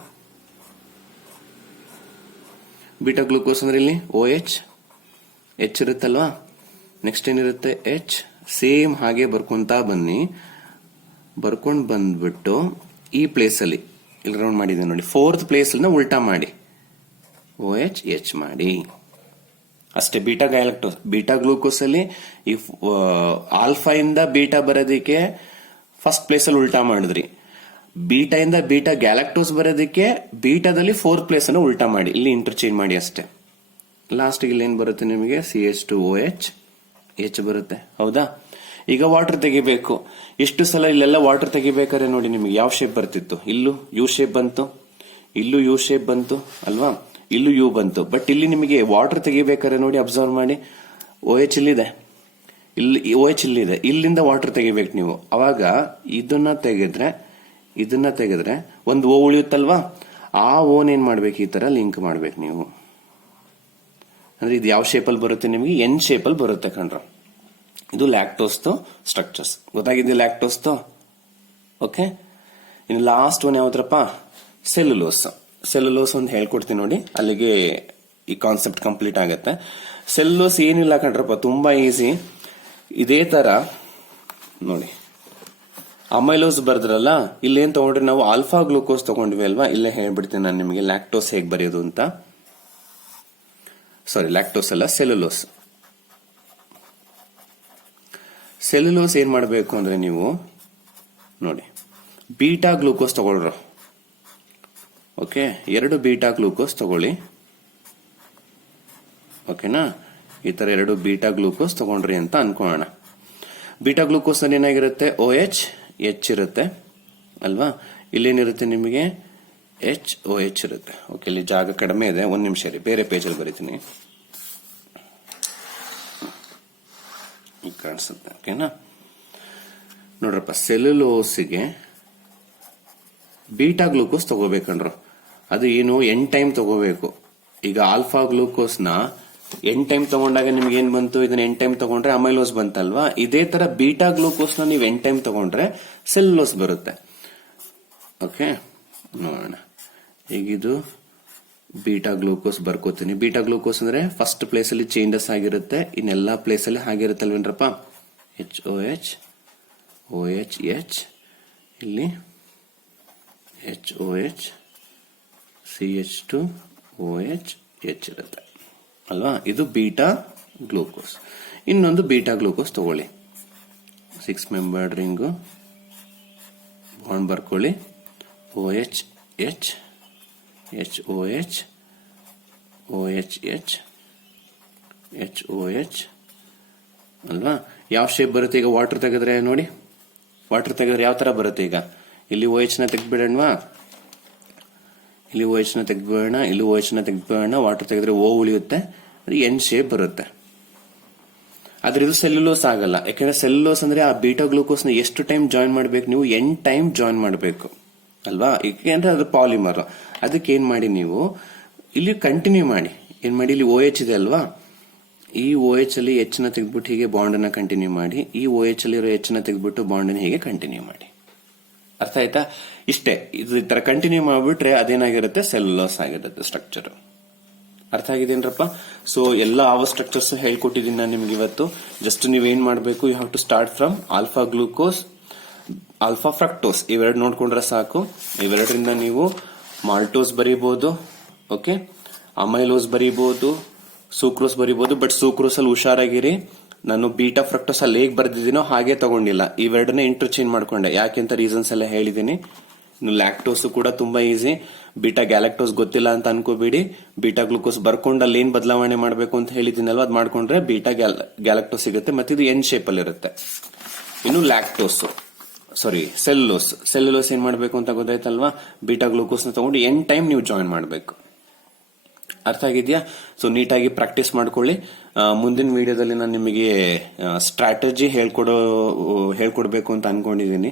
ಬೀಟಾ ಗ್ಲೂಕೋಸ್ ಅಂದ್ರೆ ಇಲ್ಲಿ OH ಎಚ್ ಇರುತ್ತಲ್ವಾ, ನೆಕ್ಸ್ಟ್ ಏನಿರುತ್ತೆ ಎಚ್. ಸೇಮ್ ಹಾಗೆ ಬರ್ಕೊಂತ ಬನ್ನಿ. ಬರ್ಕೊಂಡ್ ಬಂದ್ಬಿಟ್ಟು ಈ ಪ್ಲೇಸ್ ಅಲ್ಲಿ ಇಲ್ಲಿ ರೌಂಡ್ ಮಾಡಿದೆ ನೋಡಿ, 4th ಪ್ಲೇಸ್ ಅನ್ನ ಉಲ್ಟಾ ಮಾಡಿ OH ಎಚ್ ಮಾಡಿ ಅಷ್ಟೇ. Beta galactose. ಬೀಟಾ ಗ್ಲೂಕೋಸ್ ಅಲ್ಲಿ ಈ ಆಲ್ಫಾ ಇಂದ ಬೀಟಾ ಬರೋದಕ್ಕೆ ಫಸ್ಟ್ ಪ್ಲೇಸ್ ಅಲ್ಲಿ ಉಲ್ಟಾ ಮಾಡಿದ್ರಿ. ಬೀಟಾ ಇಂದ ಬೀಟಾ ಗ್ಯಾಲಕ್ಟೋಸ್ ಬರೋದಕ್ಕೆ ಬೀಟಾದಲ್ಲಿ 4th ಪ್ಲೇಸ್ ಅನ್ನು ಉಲ್ಟಾ ಮಾಡಿ, ಇಲ್ಲಿ ಇಂಟರ್ಚೇಂಜ್ ಮಾಡಿ ಅಷ್ಟೇ. ಲಾಸ್ಟ್ ಇಲ್ಲಿ ಏನ್ ಬರುತ್ತೆ ನಿಮಗೆ, CH2OH ಎಚ್ ಬರುತ್ತೆ. ಹೌದಾ? ಈಗ ವಾಟರ್ ತೆಗಿಬೇಕು. ಎಷ್ಟು ಸಲ ಇಲ್ಲೆಲ್ಲ ವಾಟರ್ ತೆಗಿಬೇಕಾದ್ರೆ ನೋಡಿ ನಿಮಗೆ ಯಾವ ಶೇಪ್ ಬರ್ತಿತ್ತು, ಇಲ್ಲೂ ಯು ಶೇಪ್ ಬಂತು, ಇಲ್ಲೂ ಯು ಶೇಪ್ ಬಂತು ಅಲ್ವಾ, ಇಲ್ಲೂ ಯು ಬಂತು. ಬಟ್ ಇಲ್ಲಿ ನಿಮಗೆ ವಾಟರ್ ತೆಗಿಬೇಕಾದ್ರೆ ನೋಡಿ, ಅಬ್ಸರ್ವ್ ಮಾಡಿ, OH ಇಲ್ಲಿದೆ, ಇಲ್ಲಿ OH ಇಲ್ಲಿದೆ, ಇಲ್ಲಿಂದ ವಾಟರ್ ತೆಗಿಬೇಕು ನೀವು. ಅವಾಗ ಇದನ್ನ ತೆಗೆದ್ರೆ ಒಂದು O ಉಳಿಯುತ್ತಲ್ವಾ, ಆ ಓನ್ ಏನ್ ಮಾಡ್ಬೇಕು, ಈ ತರ ಲಿಂಕ್ ಮಾಡ್ಬೇಕು ನೀವು. ಅಂದ್ರೆ ಇದು ಯಾವ ಶೇಪ್ ಅಲ್ಲಿ ಬರುತ್ತೆ ನಿಮಗೆ, ಎನ್ ಶೇಪ್ ಅಲ್ಲಿ ಬರುತ್ತೆ ಕಣ್ರ. ಇದು ಲ್ಯಾಕ್ಟೋಸ್ ಸ್ಟ್ರಕ್ಚರ್ಸ್. ಗೊತ್ತಾಗಿದೆ ಲ್ಯಾಕ್ಟೋಸ್. ಓಕೆ, ಇನ್ನು ಲಾಸ್ಟ್ ಒನ್ ಯಾವ್ದ್ರಪ್ಪ, ಸೆಲ್ಯುಲೋಸ್. ಸೆಲ್ಯುಲೋಸ್ ಒಂದು ಹೇಳ್ಕೊಡ್ತೀನಿ ನೋಡಿ, ಅಲ್ಲಿಗೆ ಈ ಕಾನ್ಸೆಪ್ಟ್ ಕಂಪ್ಲೀಟ್ ಆಗುತ್ತೆ. ಸೆಲ್ಯುಲೋಸ್ ಏನಿಲ್ಲ ಕಣ್ರಪ್ಪ, ತುಂಬಾ ಈಸಿ. ಇದೇ ತರ ನೋಡಿ, ಅಮೈಲೋಸ್ ಬರ್ದ್ರಲ್ಲ, ಇಲ್ಲೇನ್ ತಗೊಂಡ್ರೆ ನಾವು ಆಲ್ಫಾ ಗ್ಲೂಕೋಸ್ ತಗೊಂಡ್ವಿ ಅಲ್ವಾ, ಇಲ್ಲೇ ಹೇಳ್ಬಿಡ್ತೀನಿ ನಾನು ನಿಮಗೆ ಲ್ಯಾಕ್ಟೋಸ್ ಹೇಗೆ ಬರೆಯೋದು ಅಂತ. ಸಾರಿ, ಲ್ಯಾಕ್ಟೋಸ್ ಅಲ್ಲ, ಸೆಲ್ಯುಲೋಸ್. ಸೆಲ್ಯುಲೋಸ್ ಏನ್ ಮಾಡಬೇಕು ಅಂದ್ರೆ ನೀವು ನೋಡಿ, ಬೀಟಾ ಗ್ಲೂಕೋಸ್ ತಗೊಳ್ರು. ಓಕೆ, 2 ಬೀಟಾ ಗ್ಲೂಕೋಸ್ ತಗೊಳ್ಳಿ. ಓಕೆನಾ, ಈ ತರ 2 ಬೀಟಾ ಗ್ಲೂಕೋಸ್ ತಗೊಂಡ್ರಿ ಅಂತ ಅನ್ಕೊಳ್ಳೋಣ. ಬೀಟಾ ಗ್ಲೂಕೋಸ್ ಅಲ್ಲಿ ಏನಾಗಿರುತ್ತೆ, OH H ಇರುತ್ತೆ ಅಲ್ವಾ, ಇಲ್ಲೇನಿರುತ್ತೆ ನಿಮಗೆ HOH ಇರುತ್ತೆ. ಓಕೆ, ಇಲ್ಲಿ ಜಾಗ ಕಡಿಮೆ ಇದೆ, ಒಂದ್ ನಿಮಿಷ ರೀ, ಬೇರೆ ಪೇಜಲ್ಲಿ ಬರೀತೀನಿ, ಈಗ ಕಾಣಿಸುತ್ತೆ. ಓಕೆನಾ, ನೋಡ್ರಪ್ಪ, ಸೆಲ್ಯುಲೋಸ್ಗೆ ಬೀಟಾ ಗ್ಲೂಕೋಸ್ ತಗೋಬೇಕಂಡ್ರು. ಅದು ಏನು, ಎನ್ ಟೈಮ್ ತಗೋಬೇಕು. ಈಗ ಆಲ್ಫಾ ಗ್ಲೂಕೋಸ್ ನ ಎನ್ ಟೈಮ್ ತಗೊಂಡಾಗ ನಿಮ್ಗೆ ಏನ್ ಬಂತು, ಇದನ್ನ ಎನ್ ಟೈಮ್ ತಗೊಂಡ್ರೆ ಅಮೈಲೋಸ್ ಬಂತಲ್ವಾ. ಇದೇ ತರ ಬೀಟಾ ಗ್ಲೂಕೋಸ್ ನ ನೀವು ಎನ್ ಟೈಮ್ ತಗೊಂಡ್ರೆ ಸೆಲ್ಯುಲೋಸ್ ಬರುತ್ತೆ. ಓಕೆ, ನೋಡೋಣ. ಈಗಿದು ಬೀಟಾ ಗ್ಲೂಕೋಸ್ ಬರ್ಕೋತೀನಿ. ಬೀಟಾ ಗ್ಲೂಕೋಸ್ ಅಂದ್ರೆ ಫಸ್ಟ್ ಪ್ಲೇಸ್ ಅಲ್ಲಿ ಚೇಂಜಸ್ ಆಗಿರುತ್ತೆ, ಇನ್ನೆಲ್ಲಾ ಪ್ಲೇಸ್ ಅಲ್ಲಿ ಹಾಗಿರುತ್ತಲ್ವೇನ್ರಪ್ಪ. HOH OHH, ಇಲ್ಲಿ HOH CH2 OH H ಇರುತ್ತೆ ಅಲ್ವಾ. ಇದು ಬೀಟಾ ಗ್ಲೂಕೋಸ್. ಇನ್ನೊಂದು ಬೀಟಾ ಗ್ಲೂಕೋಸ್ ತಗೊಳ್ಳಿ, 6 ಮೆಂಬರ್ಡ್ ರಿಂಗು, ಬಾಂಡ್ ಬರ್ಕೊಳ್ಳಿ, OH H HOH OH H HOH ಅಲ್ವಾ. ಯಾವ ಶೇಪ್ ಬರುತ್ತೆ ಈಗ, ವಾಟರ್ ತೆಗೆದ್ರೆ ನೋಡಿ, ವಾಟರ್ ತೆಗೆದ್ರೆ ಯಾವ ತರ ಬರುತ್ತೆ. ಈಗ ಇಲ್ಲಿ OH ನ ತೆಗೆದ್ಬಿಡೋಣವಾ, ಇಲ್ಲಿ OH ನ ತೆಗೆದ್ಬಿಡೋಣ, ಇಲ್ಲಿ OH ನ ತೆಗೆದ್ಬಿಡೋಣ, ವಾಟರ್ ತೆಗೆದ್ರೆ O ಉಳಿಯುತ್ತೆ, ಎನ್ ಶೇಪ್ ಬರುತ್ತೆ. ಆದ್ರೆ ಇದು ಸೆಲ್ಯುಲೋಸ್ ಆಗಲ್ಲ. ಯಾಕಂದ್ರೆ ಸೆಲ್ಯುಲೋಸ್ ಅಂದ್ರೆ ಆ ಬೀಟಾ ಗ್ಲೂಕೋಸ್ ನ ಎಷ್ಟು ಟೈಮ್ ಜಾಯಿನ್ ಮಾಡ್ಬೇಕು ನೀವು, ಎನ್ ಟೈಮ್ ಜಾಯಿನ್ ಮಾಡಬೇಕು ಅಲ್ವಾ. ಯಾಕೆಂದ್ರೆ ಅದು ಪಾಲಿಮರ್. ಅದಕ್ಕೆ ಏನ್ ಮಾಡಿ ನೀವು ಇಲ್ಲಿ ಕಂಟಿನ್ಯೂ ಮಾಡಿ, ಏನ್ ಮಾಡಿ, ಇಲ್ಲಿ OH ಇದೆ ಅಲ್ವಾ, ಈ OH ಅಲ್ಲಿ H ನ ತೆಗೆದ್ಬಿಟ್ಟು ಹೀಗೆ ಬಾಂಡ್ ನ ಕಂಟಿನ್ಯೂ ಮಾಡಿ, ಈ OH ಅಲ್ಲಿ H ನ ತೆಗೆದ್ಬಿಟ್ಟು ಬಾಂಡ್ ನ ಹೀಗೆ ಕಂಟಿನ್ಯೂ ಮಾಡಿ. ಅರ್ಥ ಆಯ್ತಾ? ಇಷ್ಟೇ. ಇದು ಈ ತರ ಕಂಟಿನ್ಯೂ ಮಾಡ್ಬಿಟ್ರೆ ಅದೇನಾಗಿರುತ್ತೆ, ಸೆಲ್ಯುಲೋಸ್ ಆಗಿರುತ್ತೆ ಸ್ಟ್ರಕ್ಚರ್. ಅರ್ಥ ಆಗಿದೇನ್ರಪ್ಪ? ಸೊ ಎಲ್ಲ ಆವ ಸ್ಟ್ರಕ್ಚರ್ಸ್ ಹೇಳ್ಕೊಟ್ಟಿದ್ದೀನಿ ನಾನು ನಿಮ್ಗೆ ಇವತ್ತು. ಜಸ್ಟ್ ನೀವೇನ್ ಮಾಡಬೇಕು, you have to start from alpha glucose, alpha fructose, ಇವೆರಡು ನೋಡ್ಕೊಂಡ್ರೆ ಸಾಕು. ಇವೆರಡರಿಂದ ನೀವು ಮಾಲ್ಟೋಸ್ ಬರೀಬಹುದು, ಓಕೆ, ಅಮೈಲೋಸ್ ಬರೀಬಹುದು, ಸೂಕ್ರೋಸ್ ಬರೀಬಹುದು. ಬಟ್ ಸೂಕ್ರೋಸ್ ಅಲ್ಲಿ ಹುಷಾರಾಗಿರಿ, ನಾನು ಬೀಟಾ ಫ್ರಕ್ಟೋಸ್ ಅಲ್ಲಿ ಹೇಗೆ ಬರ್ದಿದ್ದೀನೋ ಹಾಗೆ ತಗೊಂಡಿಲ್ಲ, ಇವೆರಡನ್ನೇ ಇಂಟರ್ಚೇಂಜ್ ಮಾಡ್ಕೊಂಡೆ. ಯಾಕೆಂತ ರೀಸನ್ಸ್ ಎಲ್ಲ ಹೇಳಿದ್ದೀನಿ. ಇನ್ನು ಲ್ಯಾಕ್ಟೋಸ್ ಕೂಡ ತುಂಬಾ ಈಸಿ. ಬೀಟಾ ಗ್ಯಾಲಕ್ಟೋಸ್ ಗೊತ್ತಿಲ್ಲ ಅಂತ ಅನ್ಕೋಬೇಡಿ, ಬೀಟಾ ಗ್ಲೂಕೋಸ್ ಬರ್ಕೊಂಡು ಅಲ್ಲಿ ಏನ್ ಬದಲಾವಣೆ ಮಾಡಬೇಕು ಅಂತ ಹೇಳಿದ್ದೀನಲ್ವ, ಅದ್ ಮಾಡ್ಕೊಂಡ್ರೆ ಬೀಟಾ ಗ್ಯಾಲಕ್ಟೋಸ್ ಸಿಗುತ್ತೆ. ಮತ್ತೆ ಇದು ಎನ್ ಶೇಪ್ ಅಲ್ಲಿ ಇರುತ್ತೆ. ಇನ್ನು ಲ್ಯಾಕ್ಟೋಸ್, ಸಾರಿ ಸೆಲ್ಯುಲೋಸ್ ಏನ್ ಮಾಡ್ಬೇಕು ಅಂತ ಗೊತ್ತಾಯ್ತಲ್ವಾ, ಬೀಟಾ ಗ್ಲೂಕೋಸ್ ನ ತಗೊಂಡು ಎನ್ ಟೈಮ್ ನೀವು ಜಾಯಿನ್ ಮಾಡಬೇಕು. ಅರ್ಥ ಆಗಿದ್ಯಾ? ಸೊ ನೀಟಾಗಿ ಪ್ರಾಕ್ಟೀಸ್ ಮಾಡ್ಕೊಳ್ಳಿ. ಮುಂದಿನ ವಿಡಿಯೋದಲ್ಲಿ ನಾನು ನಿಮಗೆ ಸ್ಟ್ರಾಟಜಿ ಹೇಳ್ಕೊಡ್ಬೇಕು ಅಂತ ಅನ್ಕೊಂಡಿದ್ದೀನಿ.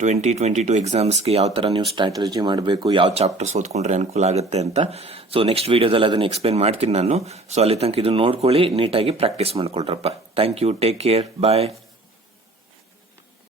2022 ಎಕ್ಸಾಮ್ಸ್ಗೆ ಯಾವ ತರ ನೀವು ಸ್ಟ್ರಾಟಜಿ ಮಾಡಬೇಕು, ಯಾವ ಚಾಪ್ಟರ್ಸ್ ಓದ್ಕೊಂಡ್ರೆ ಅನುಕೂಲ ಆಗುತ್ತೆ ಅಂತ. ಸೊ ನೆಕ್ಸ್ಟ್ ವಿಡಿಯೋದಲ್ಲಿ ಅದನ್ನ ಎಕ್ಸ್ಪ್ಲೇನ್ ಮಾಡ್ತೀನಿ ನಾನು. ಸೊ ಅಲ್ಲಿ ತನಕ ಇದನ್ನ ನೋಡ್ಕೊಳ್ಳಿ, ನೀಟಾಗಿ ಪ್ರಾಕ್ಟೀಸ್ ಮಾಡ್ಕೊಳ್ರಪ್ಪ. Thank you, take care, bye.